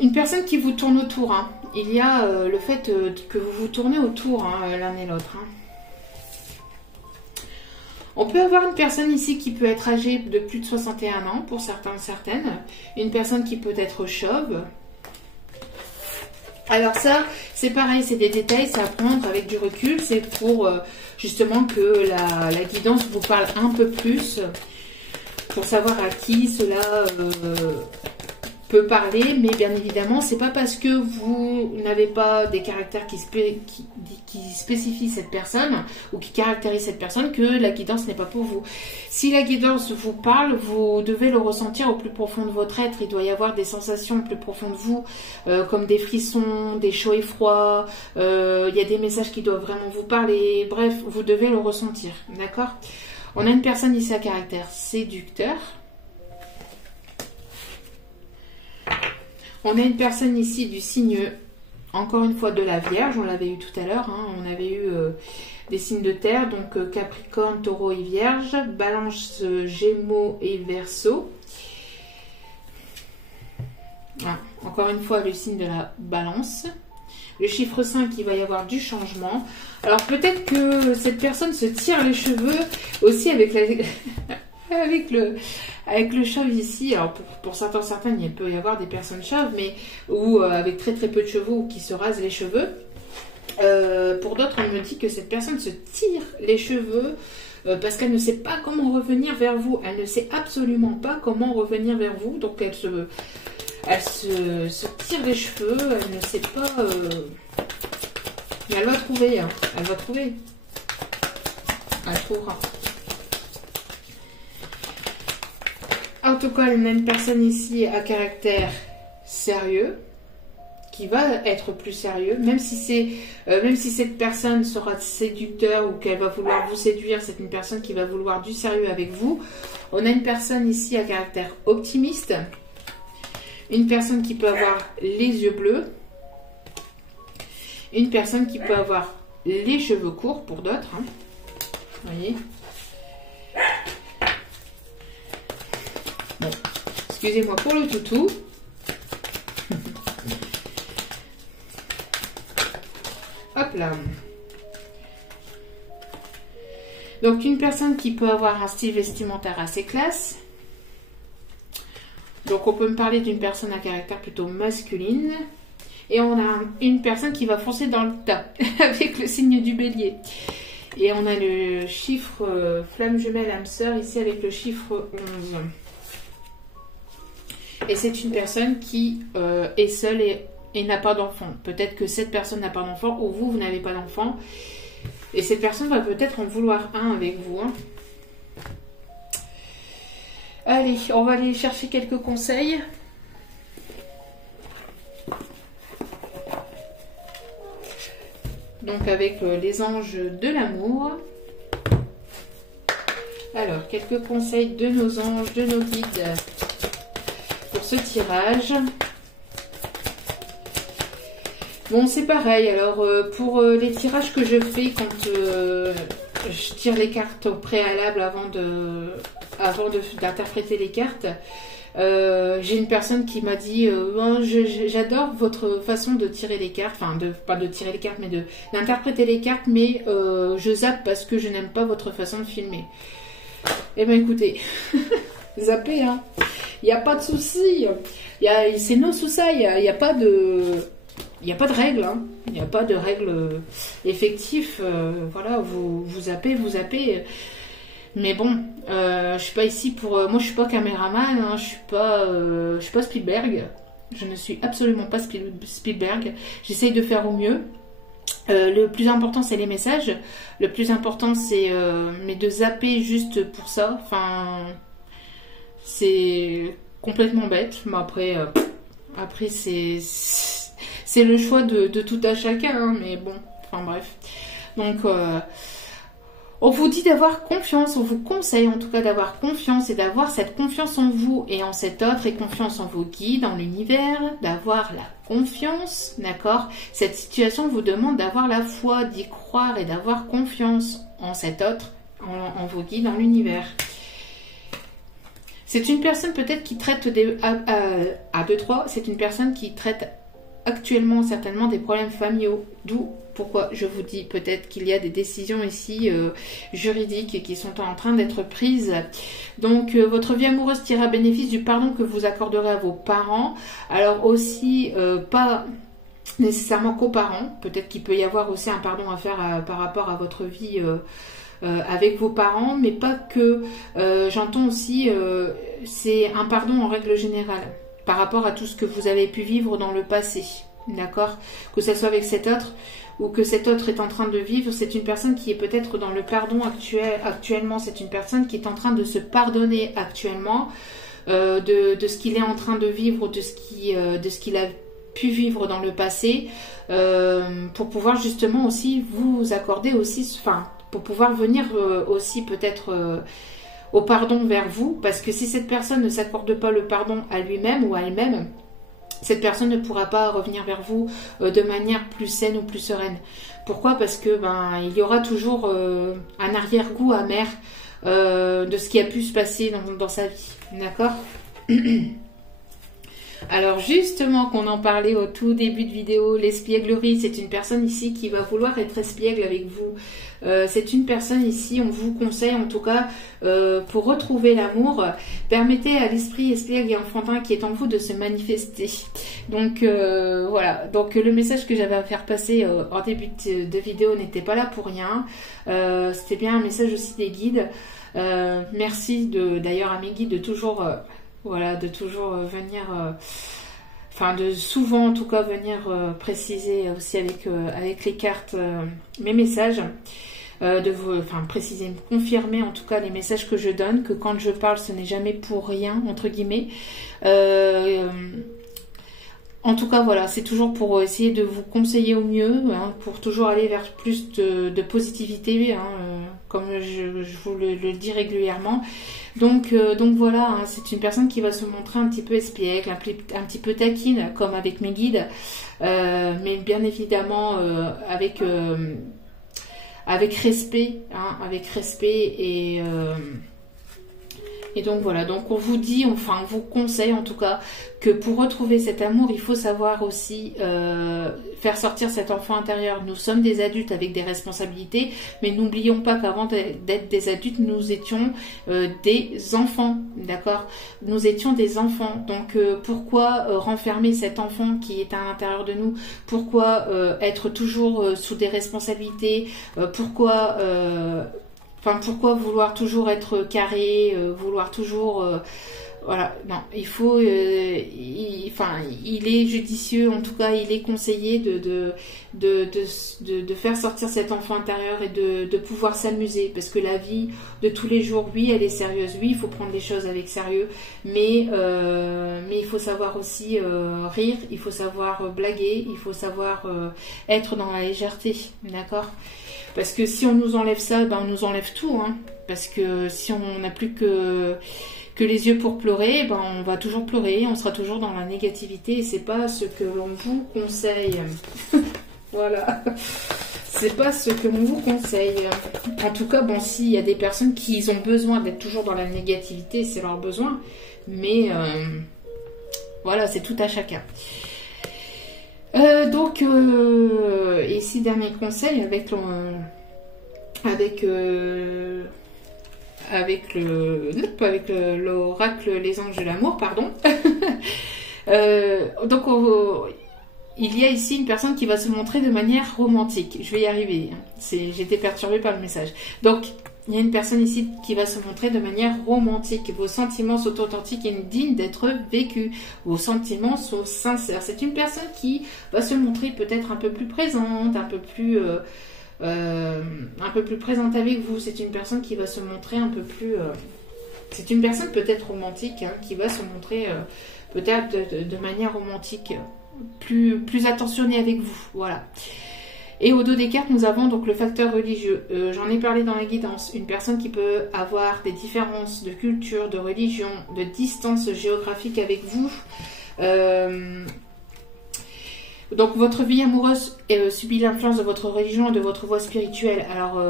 Une personne qui vous tourne autour. Hein. Il y a le fait que vous vous tournez autour l'un et l'autre. Hein. On peut avoir une personne ici qui peut être âgée de plus de 61 ans pour certains et certaines. Une personne qui peut être chauve. Alors ça, c'est pareil, c'est des détails, c'est à prendre avec du recul. C'est pour justement que la guidance vous parle un peu plus. Pour savoir à qui cela peut parler, mais bien évidemment, c'est pas parce que vous n'avez pas des caractères qui spécifient cette personne ou qui caractérisent cette personne que la guidance n'est pas pour vous. Si la guidance vous parle, vous devez le ressentir au plus profond de votre être. Il doit y avoir des sensations plus profondes de vous, comme des frissons, des chauds et froids. Il y a des messages qui doivent vraiment vous parler. Bref, vous devez le ressentir, d'accord? On a une personne ici à caractère séducteur. On a une personne ici du signe, encore une fois, de la Vierge. On l'avait eu tout à l'heure. Hein. On avait eu des signes de terre. Donc Capricorne, Taureau et Vierge. Balance, Gémeaux et Verseau. Ah, encore une fois, le signe de la Balance. Le chiffre 5, il va y avoir du changement. Alors peut-être que cette personne se tire les cheveux aussi avec avec le chauve ici. Alors pour certains, certaines, il peut y avoir des personnes chauves, mais ou avec très peu de cheveux ou qui se rasent les cheveux. Pour d'autres, on me dit que cette personne se tire les cheveux parce qu'elle ne sait pas comment revenir vers vous. Elle ne sait absolument pas comment revenir vers vous. Donc elle se tire les cheveux, elle ne sait pas... Mais elle va trouver, hein. Elle va trouver. Elle trouvera. En tout cas, on a une personne ici à caractère sérieux, qui va être plus sérieux, même si cette personne sera séducteur ou qu'elle va vouloir vous séduire, c'est une personne qui va vouloir du sérieux avec vous. On a une personne ici à caractère optimiste, une personne qui peut avoir les yeux bleus, une personne qui peut avoir les cheveux courts pour d'autres, hein. Vous voyez. Excusez-moi pour le toutou. Hop là. Donc une personne qui peut avoir un style vestimentaire assez classe. Donc on peut me parler d'une personne à caractère plutôt masculine. Et on a une personne qui va foncer dans le tas avec le signe du bélier. Et on a le chiffre flamme jumelle âme sœur ici avec le chiffre 11. Et c'est une personne qui est seule et n'a pas d'enfant. Peut-être que cette personne n'a pas d'enfant ou vous n'avez pas d'enfant. Et cette personne va peut-être en vouloir un avec vous. Hein. Allez, on va aller chercher quelques conseils. Donc avec les anges de l'amour. Alors, quelques conseils de nos anges, de nos guides pour ce tirage. Bon, c'est pareil. Alors, pour les tirages que je fais quand je tire les cartes au préalable avant d'interpréter les cartes, j'ai une personne qui m'a dit j'adore votre façon de tirer les cartes, enfin pas de tirer les cartes mais d'interpréter les cartes, mais je zappe parce que je n'aime pas votre façon de filmer. Eh bien écoutez, zappez hein, il n'y a pas de souci, c'est non sous ça, il n'y a pas de règles, hein. Il n'y a pas de règles effectives, voilà, vous zappez, mais bon, je suis pas ici pour... moi, je suis pas caméraman, hein, je suis pas Spielberg. Je ne suis absolument pas Spielberg. J'essaye de faire au mieux. Le plus important, c'est les messages. Le plus important, c'est mais de zapper juste pour ça. Enfin, c'est complètement bête. Mais après c'est le choix de tout à chacun. Hein, mais bon, enfin bref. Donc... on vous dit d'avoir confiance, on vous conseille en tout cas d'avoir confiance et d'avoir cette confiance en vous et en cet autre et confiance en vos guides, en l'univers, d'avoir la confiance, d'accord? Cette situation vous demande d'avoir la foi, d'y croire et d'avoir confiance en cet autre, en vos guides, en l'univers. C'est une personne peut-être qui traite à 2-3, c'est une personne qui traite actuellement certainement des problèmes familiaux, d'où pourquoi je vous dis peut-être qu'il y a des décisions ici juridiques qui sont en train d'être prises. Donc votre vie amoureuse tire à bénéfice du pardon que vous accorderez à vos parents. Alors aussi pas nécessairement qu'aux parents, peut-être qu'il peut y avoir aussi un pardon à faire par rapport à votre vie avec vos parents, mais pas que. J'entends aussi c'est un pardon en règle générale par rapport à tout ce que vous avez pu vivre dans le passé, d'accord? Que ce soit avec cet autre ou que cet autre est en train de vivre, c'est une personne qui est peut-être dans le pardon actuellement, c'est une personne qui est en train de se pardonner actuellement de ce qu'il est en train de vivre, de ce qu'il a pu vivre dans le passé, pour pouvoir justement aussi vous accorder aussi, enfin, pour pouvoir venir aussi peut-être... au pardon vers vous, parce que si cette personne ne s'accorde pas le pardon à lui-même ou à elle-même, cette personne ne pourra pas revenir vers vous de manière plus saine ou plus sereine. Pourquoi? Parce que il y aura toujours un arrière-goût amer de ce qui a pu se passer dans sa vie. D'accord? Alors justement qu'on en parlait au tout début de vidéo, l'espièglerie, c'est une personne ici qui va vouloir être espiègle avec vous. C'est une personne ici, on vous conseille en tout cas, pour retrouver l'amour, permettez à l'esprit espiègle et enfantin qui est en vous de se manifester. Donc voilà, donc le message que j'avais à faire passer en début de vidéo n'était pas là pour rien. C'était bien un message aussi des guides. Merci d'ailleurs à mes guides de toujours... voilà, de toujours venir, enfin de souvent en tout cas venir préciser aussi avec les cartes mes messages, préciser, confirmer en tout cas les messages que je donne, que quand je parle ce n'est jamais pour rien entre guillemets. En tout cas, voilà, c'est toujours pour essayer de vous conseiller au mieux, hein, pour toujours aller vers plus de positivité, hein, comme je vous le dis régulièrement. Donc voilà, hein, c'est une personne qui va se montrer un petit peu espiègle, un petit peu taquine, comme avec mes guides, mais bien évidemment avec respect, hein, avec respect Et donc voilà, donc on vous dit, enfin on vous conseille en tout cas que pour retrouver cet amour, il faut savoir aussi faire sortir cet enfant intérieur. Nous sommes des adultes avec des responsabilités, mais n'oublions pas qu'avant d'être des adultes, nous étions des enfants, d'accord? Nous étions des enfants. Donc pourquoi renfermer cet enfant qui est à l'intérieur de nous? Pourquoi être toujours sous des responsabilités? Pourquoi vouloir toujours être carré, vouloir toujours... voilà, non, il faut... il est judicieux, en tout cas, il est conseillé de faire sortir cet enfant intérieur et de pouvoir s'amuser. Parce que la vie de tous les jours, oui, elle est sérieuse. Oui, il faut prendre les choses avec sérieux. Mais il faut savoir aussi rire, il faut savoir blaguer, il faut savoir être dans la légèreté, d'accord ? Parce que si on nous enlève ça, ben on nous enlève tout. Hein. Parce que si on n'a plus que les yeux pour pleurer, ben on va toujours pleurer, on sera toujours dans la négativité. Et c'est pas ce que l'on vous conseille. Voilà. C'est pas ce que l'on vous conseille. En tout cas, bon, s'il y a des personnes qui ont besoin d'être toujours dans la négativité, c'est leur besoin. Mais voilà, c'est tout à chacun. Ici dernier conseil avec l'oracle Les Anges de l'amour, pardon. Il y a ici une personne qui va se montrer de manière romantique. Je vais y arriver. J'étais perturbée par le message. Donc il y a une personne ici qui va se montrer de manière romantique. Vos sentiments sont authentiques et dignes d'être vécus. Vos sentiments sont sincères. C'est une personne qui va se montrer peut-être un peu plus présente, un peu plus présente avec vous. C'est une personne qui va se montrer un peu plus... c'est une personne peut-être romantique hein, qui va se montrer peut-être de manière romantique, plus attentionnée avec vous. Voilà. Et au dos des cartes, nous avons donc le facteur religieux. J'en ai parlé dans la guidance. Une personne qui peut avoir des différences de culture, de religion, de distance géographique avec vous. Donc votre vie amoureuse subit l'influence de votre religion, de votre voie spirituelle. Alors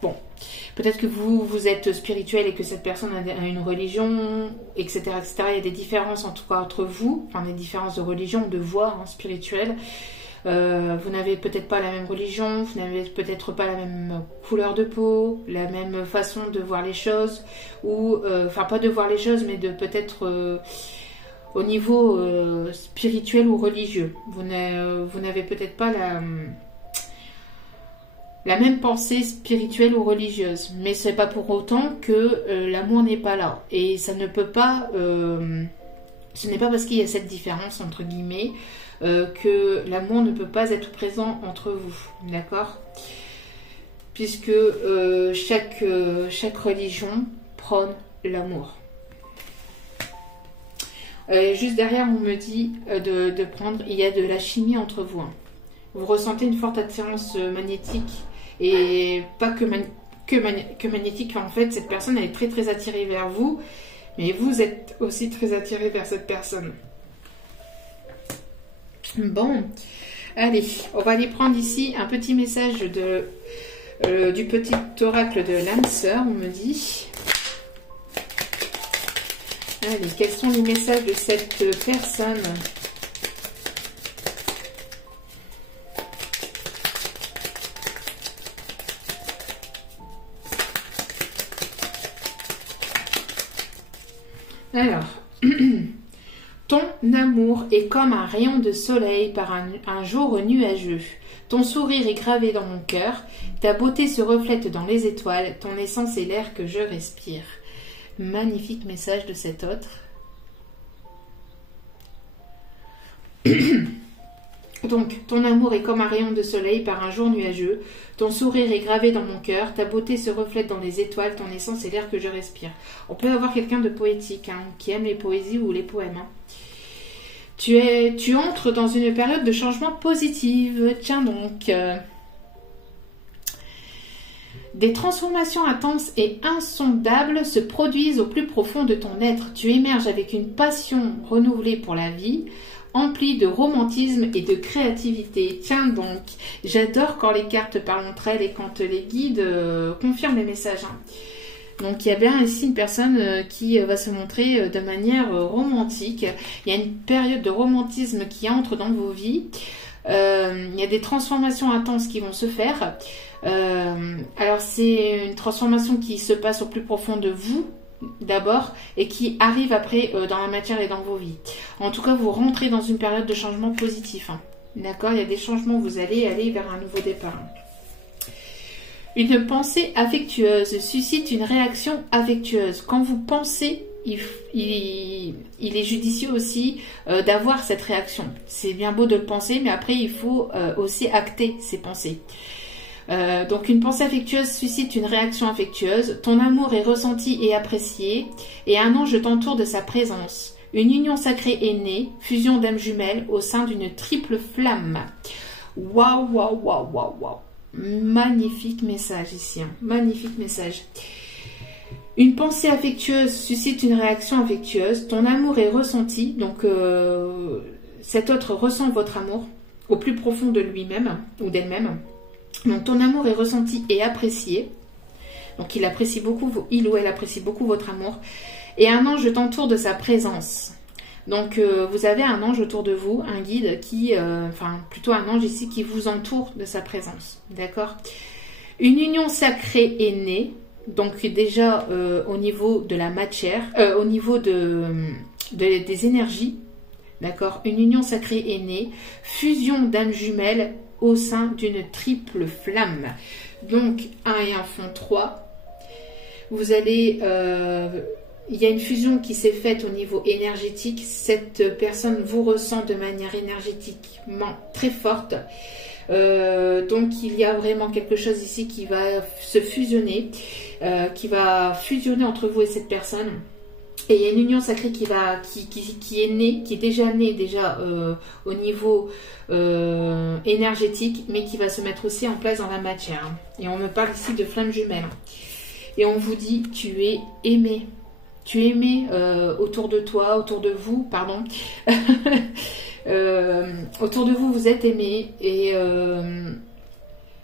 bon, peut-être que vous êtes spirituel et que cette personne a une religion, etc., etc. Il y a des différences en tout cas entre vous, enfin des différences de religion, de voie spirituelle. Vous n'avez peut-être pas la même religion, vous n'avez peut-être pas la même couleur de peau, la même façon de voir les choses, ou enfin pas de voir les choses, mais de peut-être au niveau spirituel ou religieux. Vous n'avez peut-être pas la même pensée spirituelle ou religieuse, mais ce n'est pas pour autant que l'amour n'est pas là. Et ça ne peut pas, ce n'est pas parce qu'il y a cette différence entre guillemets que l'amour ne peut pas être présent entre vous, d'accord? Puisque chaque religion prône l'amour. Juste derrière, on me dit de prendre, il y a de la chimie entre vous. Hein. Vous ressentez une forte attirance magnétique et pas que magnétique. En fait, cette personne elle est très très attirée vers vous, mais vous êtes aussi très attiré vers cette personne. Bon, allez, on va aller prendre ici un petit message du petit oracle de l'âme sœur, on me dit. Allez, quels sont les messages de cette personne? Alors, ton amour est comme un rayon de soleil par un jour nuageux. Ton sourire est gravé dans mon cœur, ta beauté se reflète dans les étoiles, ton essence est l'air que je respire. Magnifique message de cet autre. Donc, ton amour est comme un rayon de soleil par un jour nuageux. Ton sourire est gravé dans mon cœur. Ta beauté se reflète dans les étoiles. Ton essence est l'air que je respire. On peut avoir quelqu'un de poétique, hein, qui aime les poésies ou les poèmes. Hein. Tu entres dans une période de changement positive. Tiens donc. Des transformations intenses et insondables se produisent au plus profond de ton être. Tu émerges avec une passion renouvelée pour la vie, emplie de romantisme et de créativité. Tiens donc, j'adore quand les cartes parlent entre elles et quand les guides confirment les messages. Hein. Donc il y a bien ici une personne qui va se montrer de manière romantique. Il y a une période de romantisme qui entre dans vos vies. Il y a des transformations intenses qui vont se faire. Alors c'est une transformation qui se passe au plus profond de vous d'abord et qui arrive après dans la matière et dans vos vies. En tout cas, vous rentrez dans une période de changement positif. Hein. D'accord, il y a des changements, vous allez aller vers un nouveau départ. Une pensée affectueuse suscite une réaction affectueuse. Quand vous pensez, il est judicieux aussi d'avoir cette réaction. C'est bien beau de le penser, mais après il faut aussi acter ces pensées. Donc une pensée affectueuse suscite une réaction affectueuse. Ton amour est ressenti et apprécié, et un ange t'entoure de sa présence. Une union sacrée est née, fusion d'âmes jumelles au sein d'une triple flamme. Waouh, waouh, waouh, waouh, waouh. Magnifique message ici, hein. Magnifique message. Une pensée affectueuse suscite une réaction affectueuse. Ton amour est ressenti, donc cet autre ressent votre amour au plus profond de lui-même ou d'elle-même. Donc ton amour est ressenti et apprécié. Donc il apprécie beaucoup, il ou elle apprécie beaucoup votre amour. Et un ange t'entoure de sa présence. Donc vous avez un ange autour de vous, un guide qui, enfin plutôt un ange ici qui vous entoure de sa présence. D'accord? Une union sacrée est née. Donc déjà au niveau de la matière, au niveau des énergies. D'accord? Une union sacrée est née. Fusion d'âmes jumelles au sein d'une triple flamme. Donc 1 et 1 font 3. Vous allez... il y a une fusion qui s'est faite au niveau énergétique. Cette personne vous ressent de manière énergétiquement très forte. Donc il y a vraiment quelque chose ici qui va se fusionner, qui va fusionner entre vous et cette personne. Et il y a une union sacrée qui est née, qui est déjà née au niveau énergétique, mais qui va se mettre aussi en place dans la matière. Et on me parle ici de flammes jumelles. Et on vous dit, tu es aimé. Tu es aimé autour de toi, autour de vous, pardon. Autour de vous, vous êtes aimé et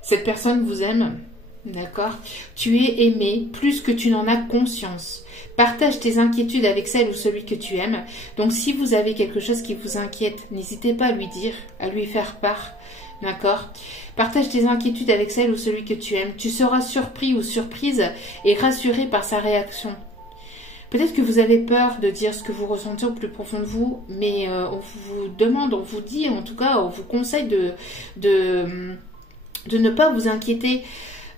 cette personne vous aime, d'accord? Tu es aimé plus que tu n'en as conscience. Partage tes inquiétudes avec celle ou celui que tu aimes. Donc si vous avez quelque chose qui vous inquiète, n'hésitez pas à lui dire, à lui faire part, d'accord? Partage tes inquiétudes avec celle ou celui que tu aimes. Tu seras surpris ou surprise et rassuré par sa réaction. Peut-être que vous avez peur de dire ce que vous ressentez au plus profond de vous, mais on vous demande, on vous dit, en tout cas, on vous conseille de ne pas vous inquiéter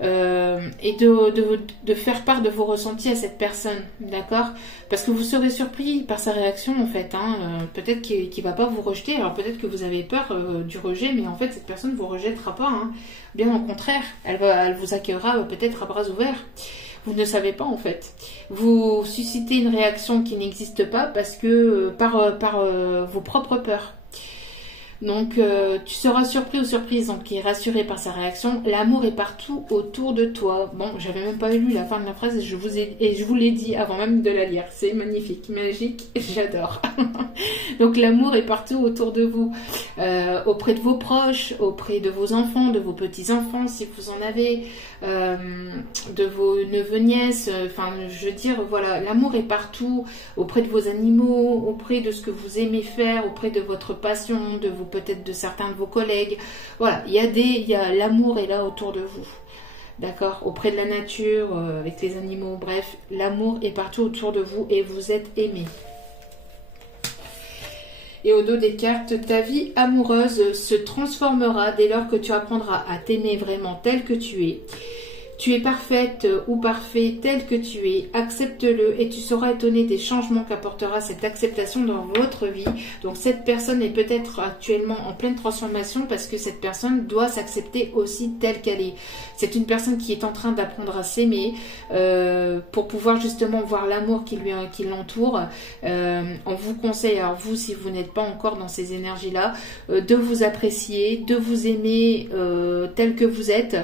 et de faire part de vos ressentis à cette personne, d'accord? Parce que vous serez surpris par sa réaction, en fait. Hein, peut-être qu'il ne va pas vous rejeter, alors peut-être que vous avez peur du rejet, mais en fait, cette personne ne vous rejettera pas. Hein. Bien au contraire, elle vous accueillera peut-être à bras ouverts. Vous ne savez pas en fait. Vous suscitez une réaction qui n'existe pas parce que par vos propres peurs. Donc tu seras surpris ou surprise, donc qui est rassuré par sa réaction. L'amour est partout autour de toi. Bon, j'avais même pas lu la fin de la phrase et je vous l'ai dit avant même de la lire. C'est magnifique, magique, j'adore. Donc l'amour est partout autour de vous, auprès de vos proches, auprès de vos enfants, de vos petits-enfants si vous en avez, de vos neveux, nièces, enfin je veux dire, voilà, l'amour est partout, auprès de vos animaux, auprès de ce que vous aimez faire, auprès de votre passion, de vos peut-être de certains de vos collègues. Voilà, l'amour est là autour de vous. D'accord? Auprès de la nature, avec les animaux, bref, l'amour est partout autour de vous et vous êtes aimé. Et au dos des cartes, ta vie amoureuse se transformera dès lors que tu apprendras à t'aimer vraiment tel que tu es. Tu es parfaite ou parfait tel que tu es, accepte-le et tu seras étonné des changements qu'apportera cette acceptation dans votre vie. Donc cette personne est peut-être actuellement en pleine transformation parce que cette personne doit s'accepter aussi telle qu'elle est. C'est une personne qui est en train d'apprendre à s'aimer pour pouvoir justement voir l'amour qui l'entoure. On vous conseille, alors vous si vous n'êtes pas encore dans ces énergies-là, de vous apprécier, de vous aimer tel que vous êtes,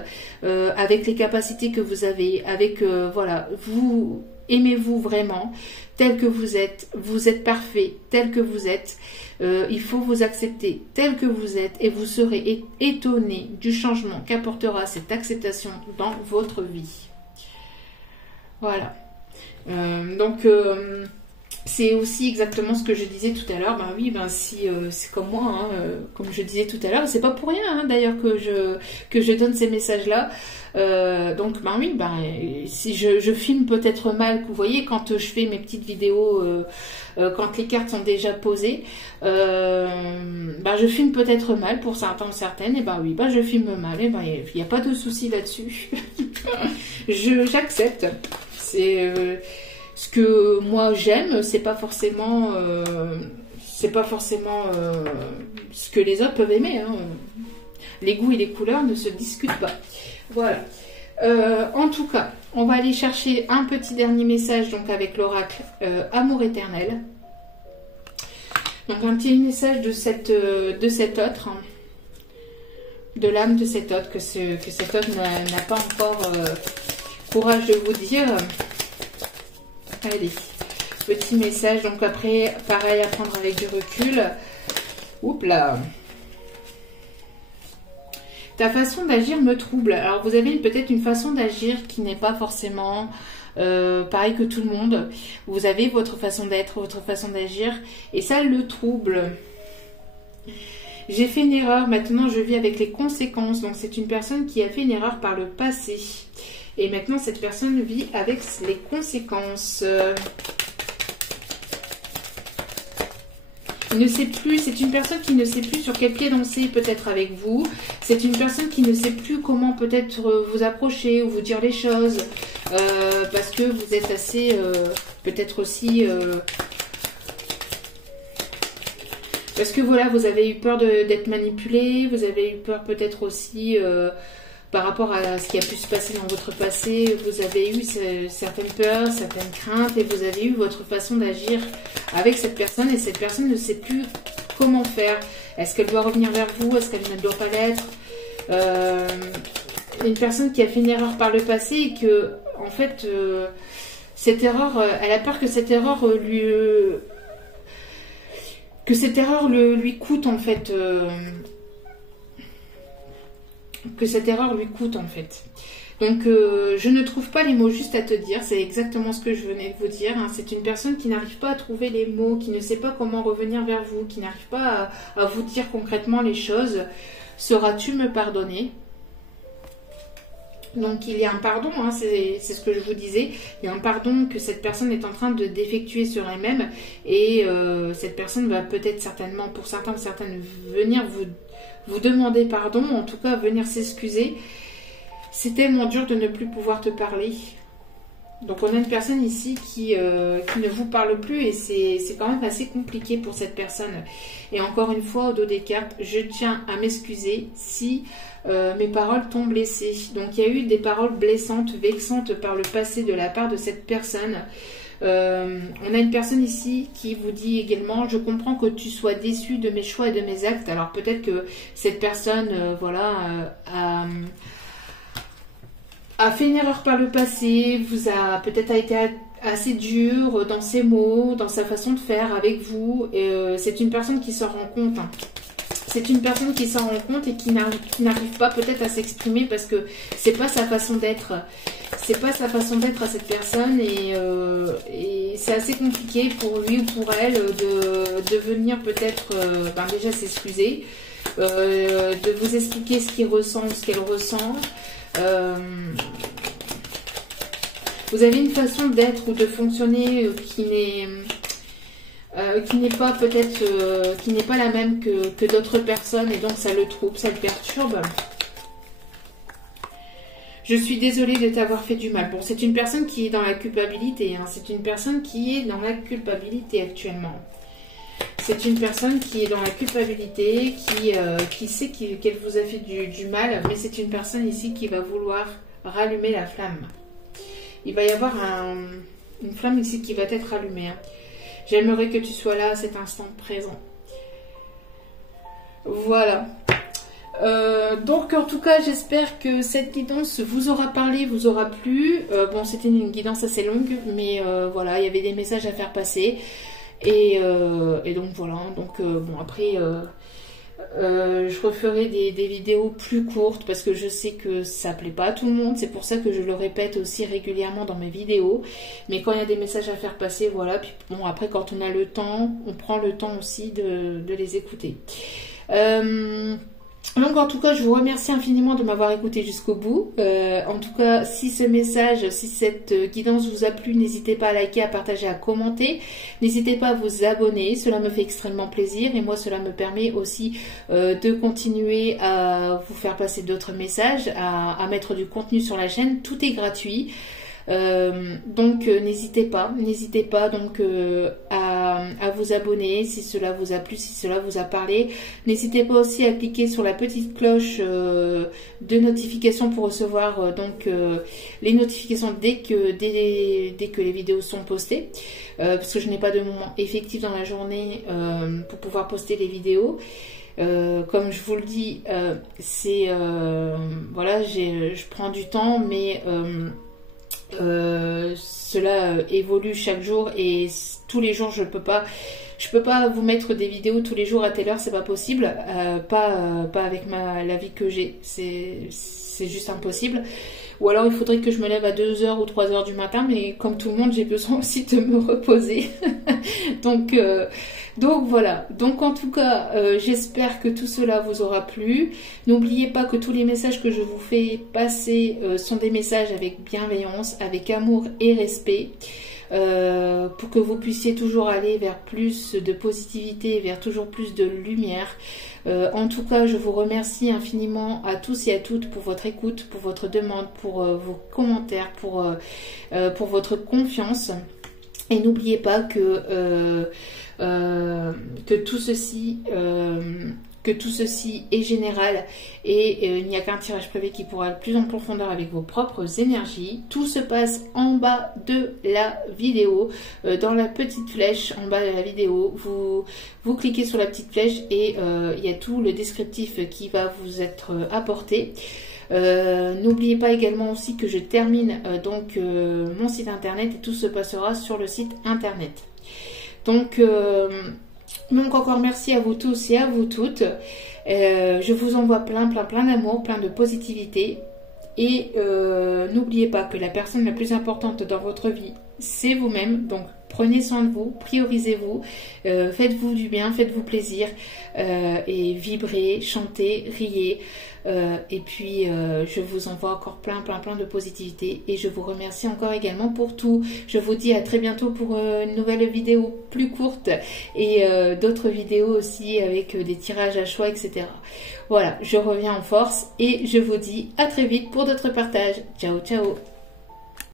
avec les capacités que vous avez, avec voilà, vous aimez-vous vraiment tel que vous êtes parfait tel que vous êtes, il faut vous accepter tel que vous êtes et vous serez étonné du changement qu'apportera cette acceptation dans votre vie. Voilà. Donc, c'est aussi exactement ce que je disais tout à l'heure. Ben oui, ben si c'est comme moi, hein, comme je disais tout à l'heure, c'est pas pour rien hein, d'ailleurs que je donne ces messages-là. Donc ben oui, ben si je filme peut-être mal, vous voyez, quand je fais mes petites vidéos, quand les cartes sont déjà posées, ben je filme peut-être mal pour certains ou certaines. Et ben oui, ben je filme mal. Et ben il n'y a pas de souci là-dessus. J'accepte. C'est ce que moi j'aime, c'est pas forcément ce que les autres peuvent aimer. Hein. Les goûts et les couleurs ne se discutent pas. Voilà. En tout cas, on va aller chercher un petit dernier message donc avec l'oracle Amour éternel. Donc un petit message de cet autre, hein, de l'âme de cet autre, que cet autre n'a pas encore courage de vous dire. Allez, petit message, donc après, pareil, à prendre avec du recul. Oups là. Ta façon d'agir me trouble. Alors, vous avez peut-être une façon d'agir qui n'est pas forcément pareil que tout le monde. Vous avez votre façon d'être, votre façon d'agir, et ça le trouble. J'ai fait une erreur, maintenant je vis avec les conséquences. Donc, c'est une personne qui a fait une erreur par le passé. Et maintenant, cette personne vit avec les conséquences. Il ne sait plus, c'est une personne qui ne sait plus sur quel pied danser peut-être avec vous. C'est une personne qui ne sait plus comment peut-être vous approcher ou vous dire les choses. Parce que vous êtes assez, peut-être aussi... parce que voilà, vous avez eu peur d'être manipulé. Vous avez eu peur peut-être aussi... par rapport à ce qui a pu se passer dans votre passé, vous avez eu certaines peurs, certaines craintes et vous avez eu votre façon d'agir avec cette personne et cette personne ne sait plus comment faire. Est-ce qu'elle doit revenir vers vous? Est-ce qu'elle ne doit pas l'être? Une personne qui a fait une erreur par le passé et que, en fait, cette erreur, elle a peur que cette erreur lui coûte, en fait... que cette erreur lui coûte en fait. Donc je ne trouve pas les mots juste à te dire, c'est exactement ce que je venais de vous dire, hein. C'est une personne qui n'arrive pas à trouver les mots, qui ne sait pas comment revenir vers vous, qui n'arrive pas à vous dire concrètement les choses. Sauras-tu me pardonner? Donc il y a un pardon, hein, c'est ce que je vous disais, il y a un pardon que cette personne est en train d'effectuer sur elle-même et cette personne va peut-être certainement, pour certains ou certaines, venir vous demander pardon, en tout cas venir s'excuser. C'est tellement dur de ne plus pouvoir te parler. Donc on a une personne ici qui ne vous parle plus et c'est quand même assez compliqué pour cette personne. Et encore une fois, au dos des cartes, je tiens à m'excuser si mes paroles t'ont blessé. Donc il y a eu des paroles blessantes, vexantes par le passé de la part de cette personne. On a une personne ici qui vous dit également: je comprends que tu sois déçu de mes choix et de mes actes. Alors peut-être que cette personne a fait une erreur par le passé, vous a peut-être été assez dur dans ses mots, dans sa façon de faire avec vous. C'est une personne qui s'en rend compte. Hein. C'est une personne qui s'en rend compte et qui n'arrive pas peut-être à s'exprimer parce que c'est pas sa façon d'être. C'est pas sa façon d'être à cette personne et c'est assez compliqué pour lui ou pour elle de venir peut-être déjà s'excuser, de vous expliquer ce qu'il ressent ou ce qu'elle ressent. Vous avez une façon d'être ou de fonctionner qui n'est pas peut-être qui n'est pas la même que d'autres personnes et donc ça le trouble, ça le perturbe. Je suis désolée de t'avoir fait du mal. Bon, c'est une personne qui est dans la culpabilité, hein. C'est une personne qui est dans la culpabilité actuellement. C'est une personne qui est dans la culpabilité, qui sait qu'elle vous a fait du mal, mais c'est une personne ici qui va vouloir rallumer la flamme. Il va y avoir une flamme ici qui va être allumée. Hein. J'aimerais que tu sois là à cet instant présent. Voilà. Donc en tout cas, j'espère que cette guidance vous aura parlé, vous aura plu. Bon, c'était une guidance assez longue, mais voilà, il y avait des messages à faire passer. Et donc voilà, donc bon après, je referai des vidéos plus courtes parce que je sais que ça plaît pas à tout le monde. C'est pour ça que je le répète aussi régulièrement dans mes vidéos. Mais quand il y a des messages à faire passer, voilà. Puis bon, après, quand on a le temps, on prend le temps aussi de les écouter. Donc en tout cas, je vous remercie infiniment de m'avoir écouté jusqu'au bout. En tout cas, si ce message, si cette guidance vous a plu, n'hésitez pas à liker, à partager, à commenter. N'hésitez pas à vous abonner, cela me fait extrêmement plaisir et moi cela me permet aussi de continuer à vous faire passer d'autres messages, à mettre du contenu sur la chaîne. Tout est gratuit. Donc n'hésitez pas donc à vous abonner si cela vous a plu, si cela vous a parlé. N'hésitez pas aussi à cliquer sur la petite cloche de notification pour recevoir les notifications dès que les vidéos sont postées, parce que je n'ai pas de moment effectif dans la journée pour pouvoir poster les vidéos. Comme je vous le dis, voilà, je prends du temps, mais cela évolue chaque jour et tous les jours je peux pas vous mettre des vidéos tous les jours à telle heure, c'est pas possible, pas avec la vie que j'ai, c'est juste impossible. Ou alors il faudrait que je me lève à 2h ou 3h du matin, mais comme tout le monde, j'ai besoin aussi de me reposer. Donc voilà. Donc en tout cas, j'espère que tout cela vous aura plu. N'oubliez pas que tous les messages que je vous fais passer sont des messages avec bienveillance, avec amour et respect. Pour que vous puissiez toujours aller vers plus de positivité, vers toujours plus de lumière. En tout cas, je vous remercie infiniment à tous et à toutes pour votre écoute, pour votre demande, pour vos commentaires, pour votre confiance. Et n'oubliez pas que tout ceci est général et il n'y a qu'un tirage privé qui pourra aller plus en profondeur avec vos propres énergies. Tout se passe en bas de la vidéo, dans la petite flèche en bas de la vidéo. Vous cliquez sur la petite flèche et il y a tout le descriptif qui va vous être apporté. N'oubliez pas également aussi que je termine mon site internet et tout se passera sur le site internet. Donc encore merci à vous tous et à vous toutes. Je vous envoie plein d'amour, plein de positivité. Et n'oubliez pas que la personne la plus importante dans votre vie, c'est vous-même. Donc prenez soin de vous, priorisez-vous, faites-vous du bien, faites-vous plaisir et vibrez, chantez, riez. Et puis je vous envoie encore plein de positivité et je vous remercie encore également pour tout. Je vous dis à très bientôt pour une nouvelle vidéo plus courte et d'autres vidéos aussi avec des tirages à choix, etc. Voilà, je reviens en force et je vous dis à très vite pour d'autres partages. Ciao ciao.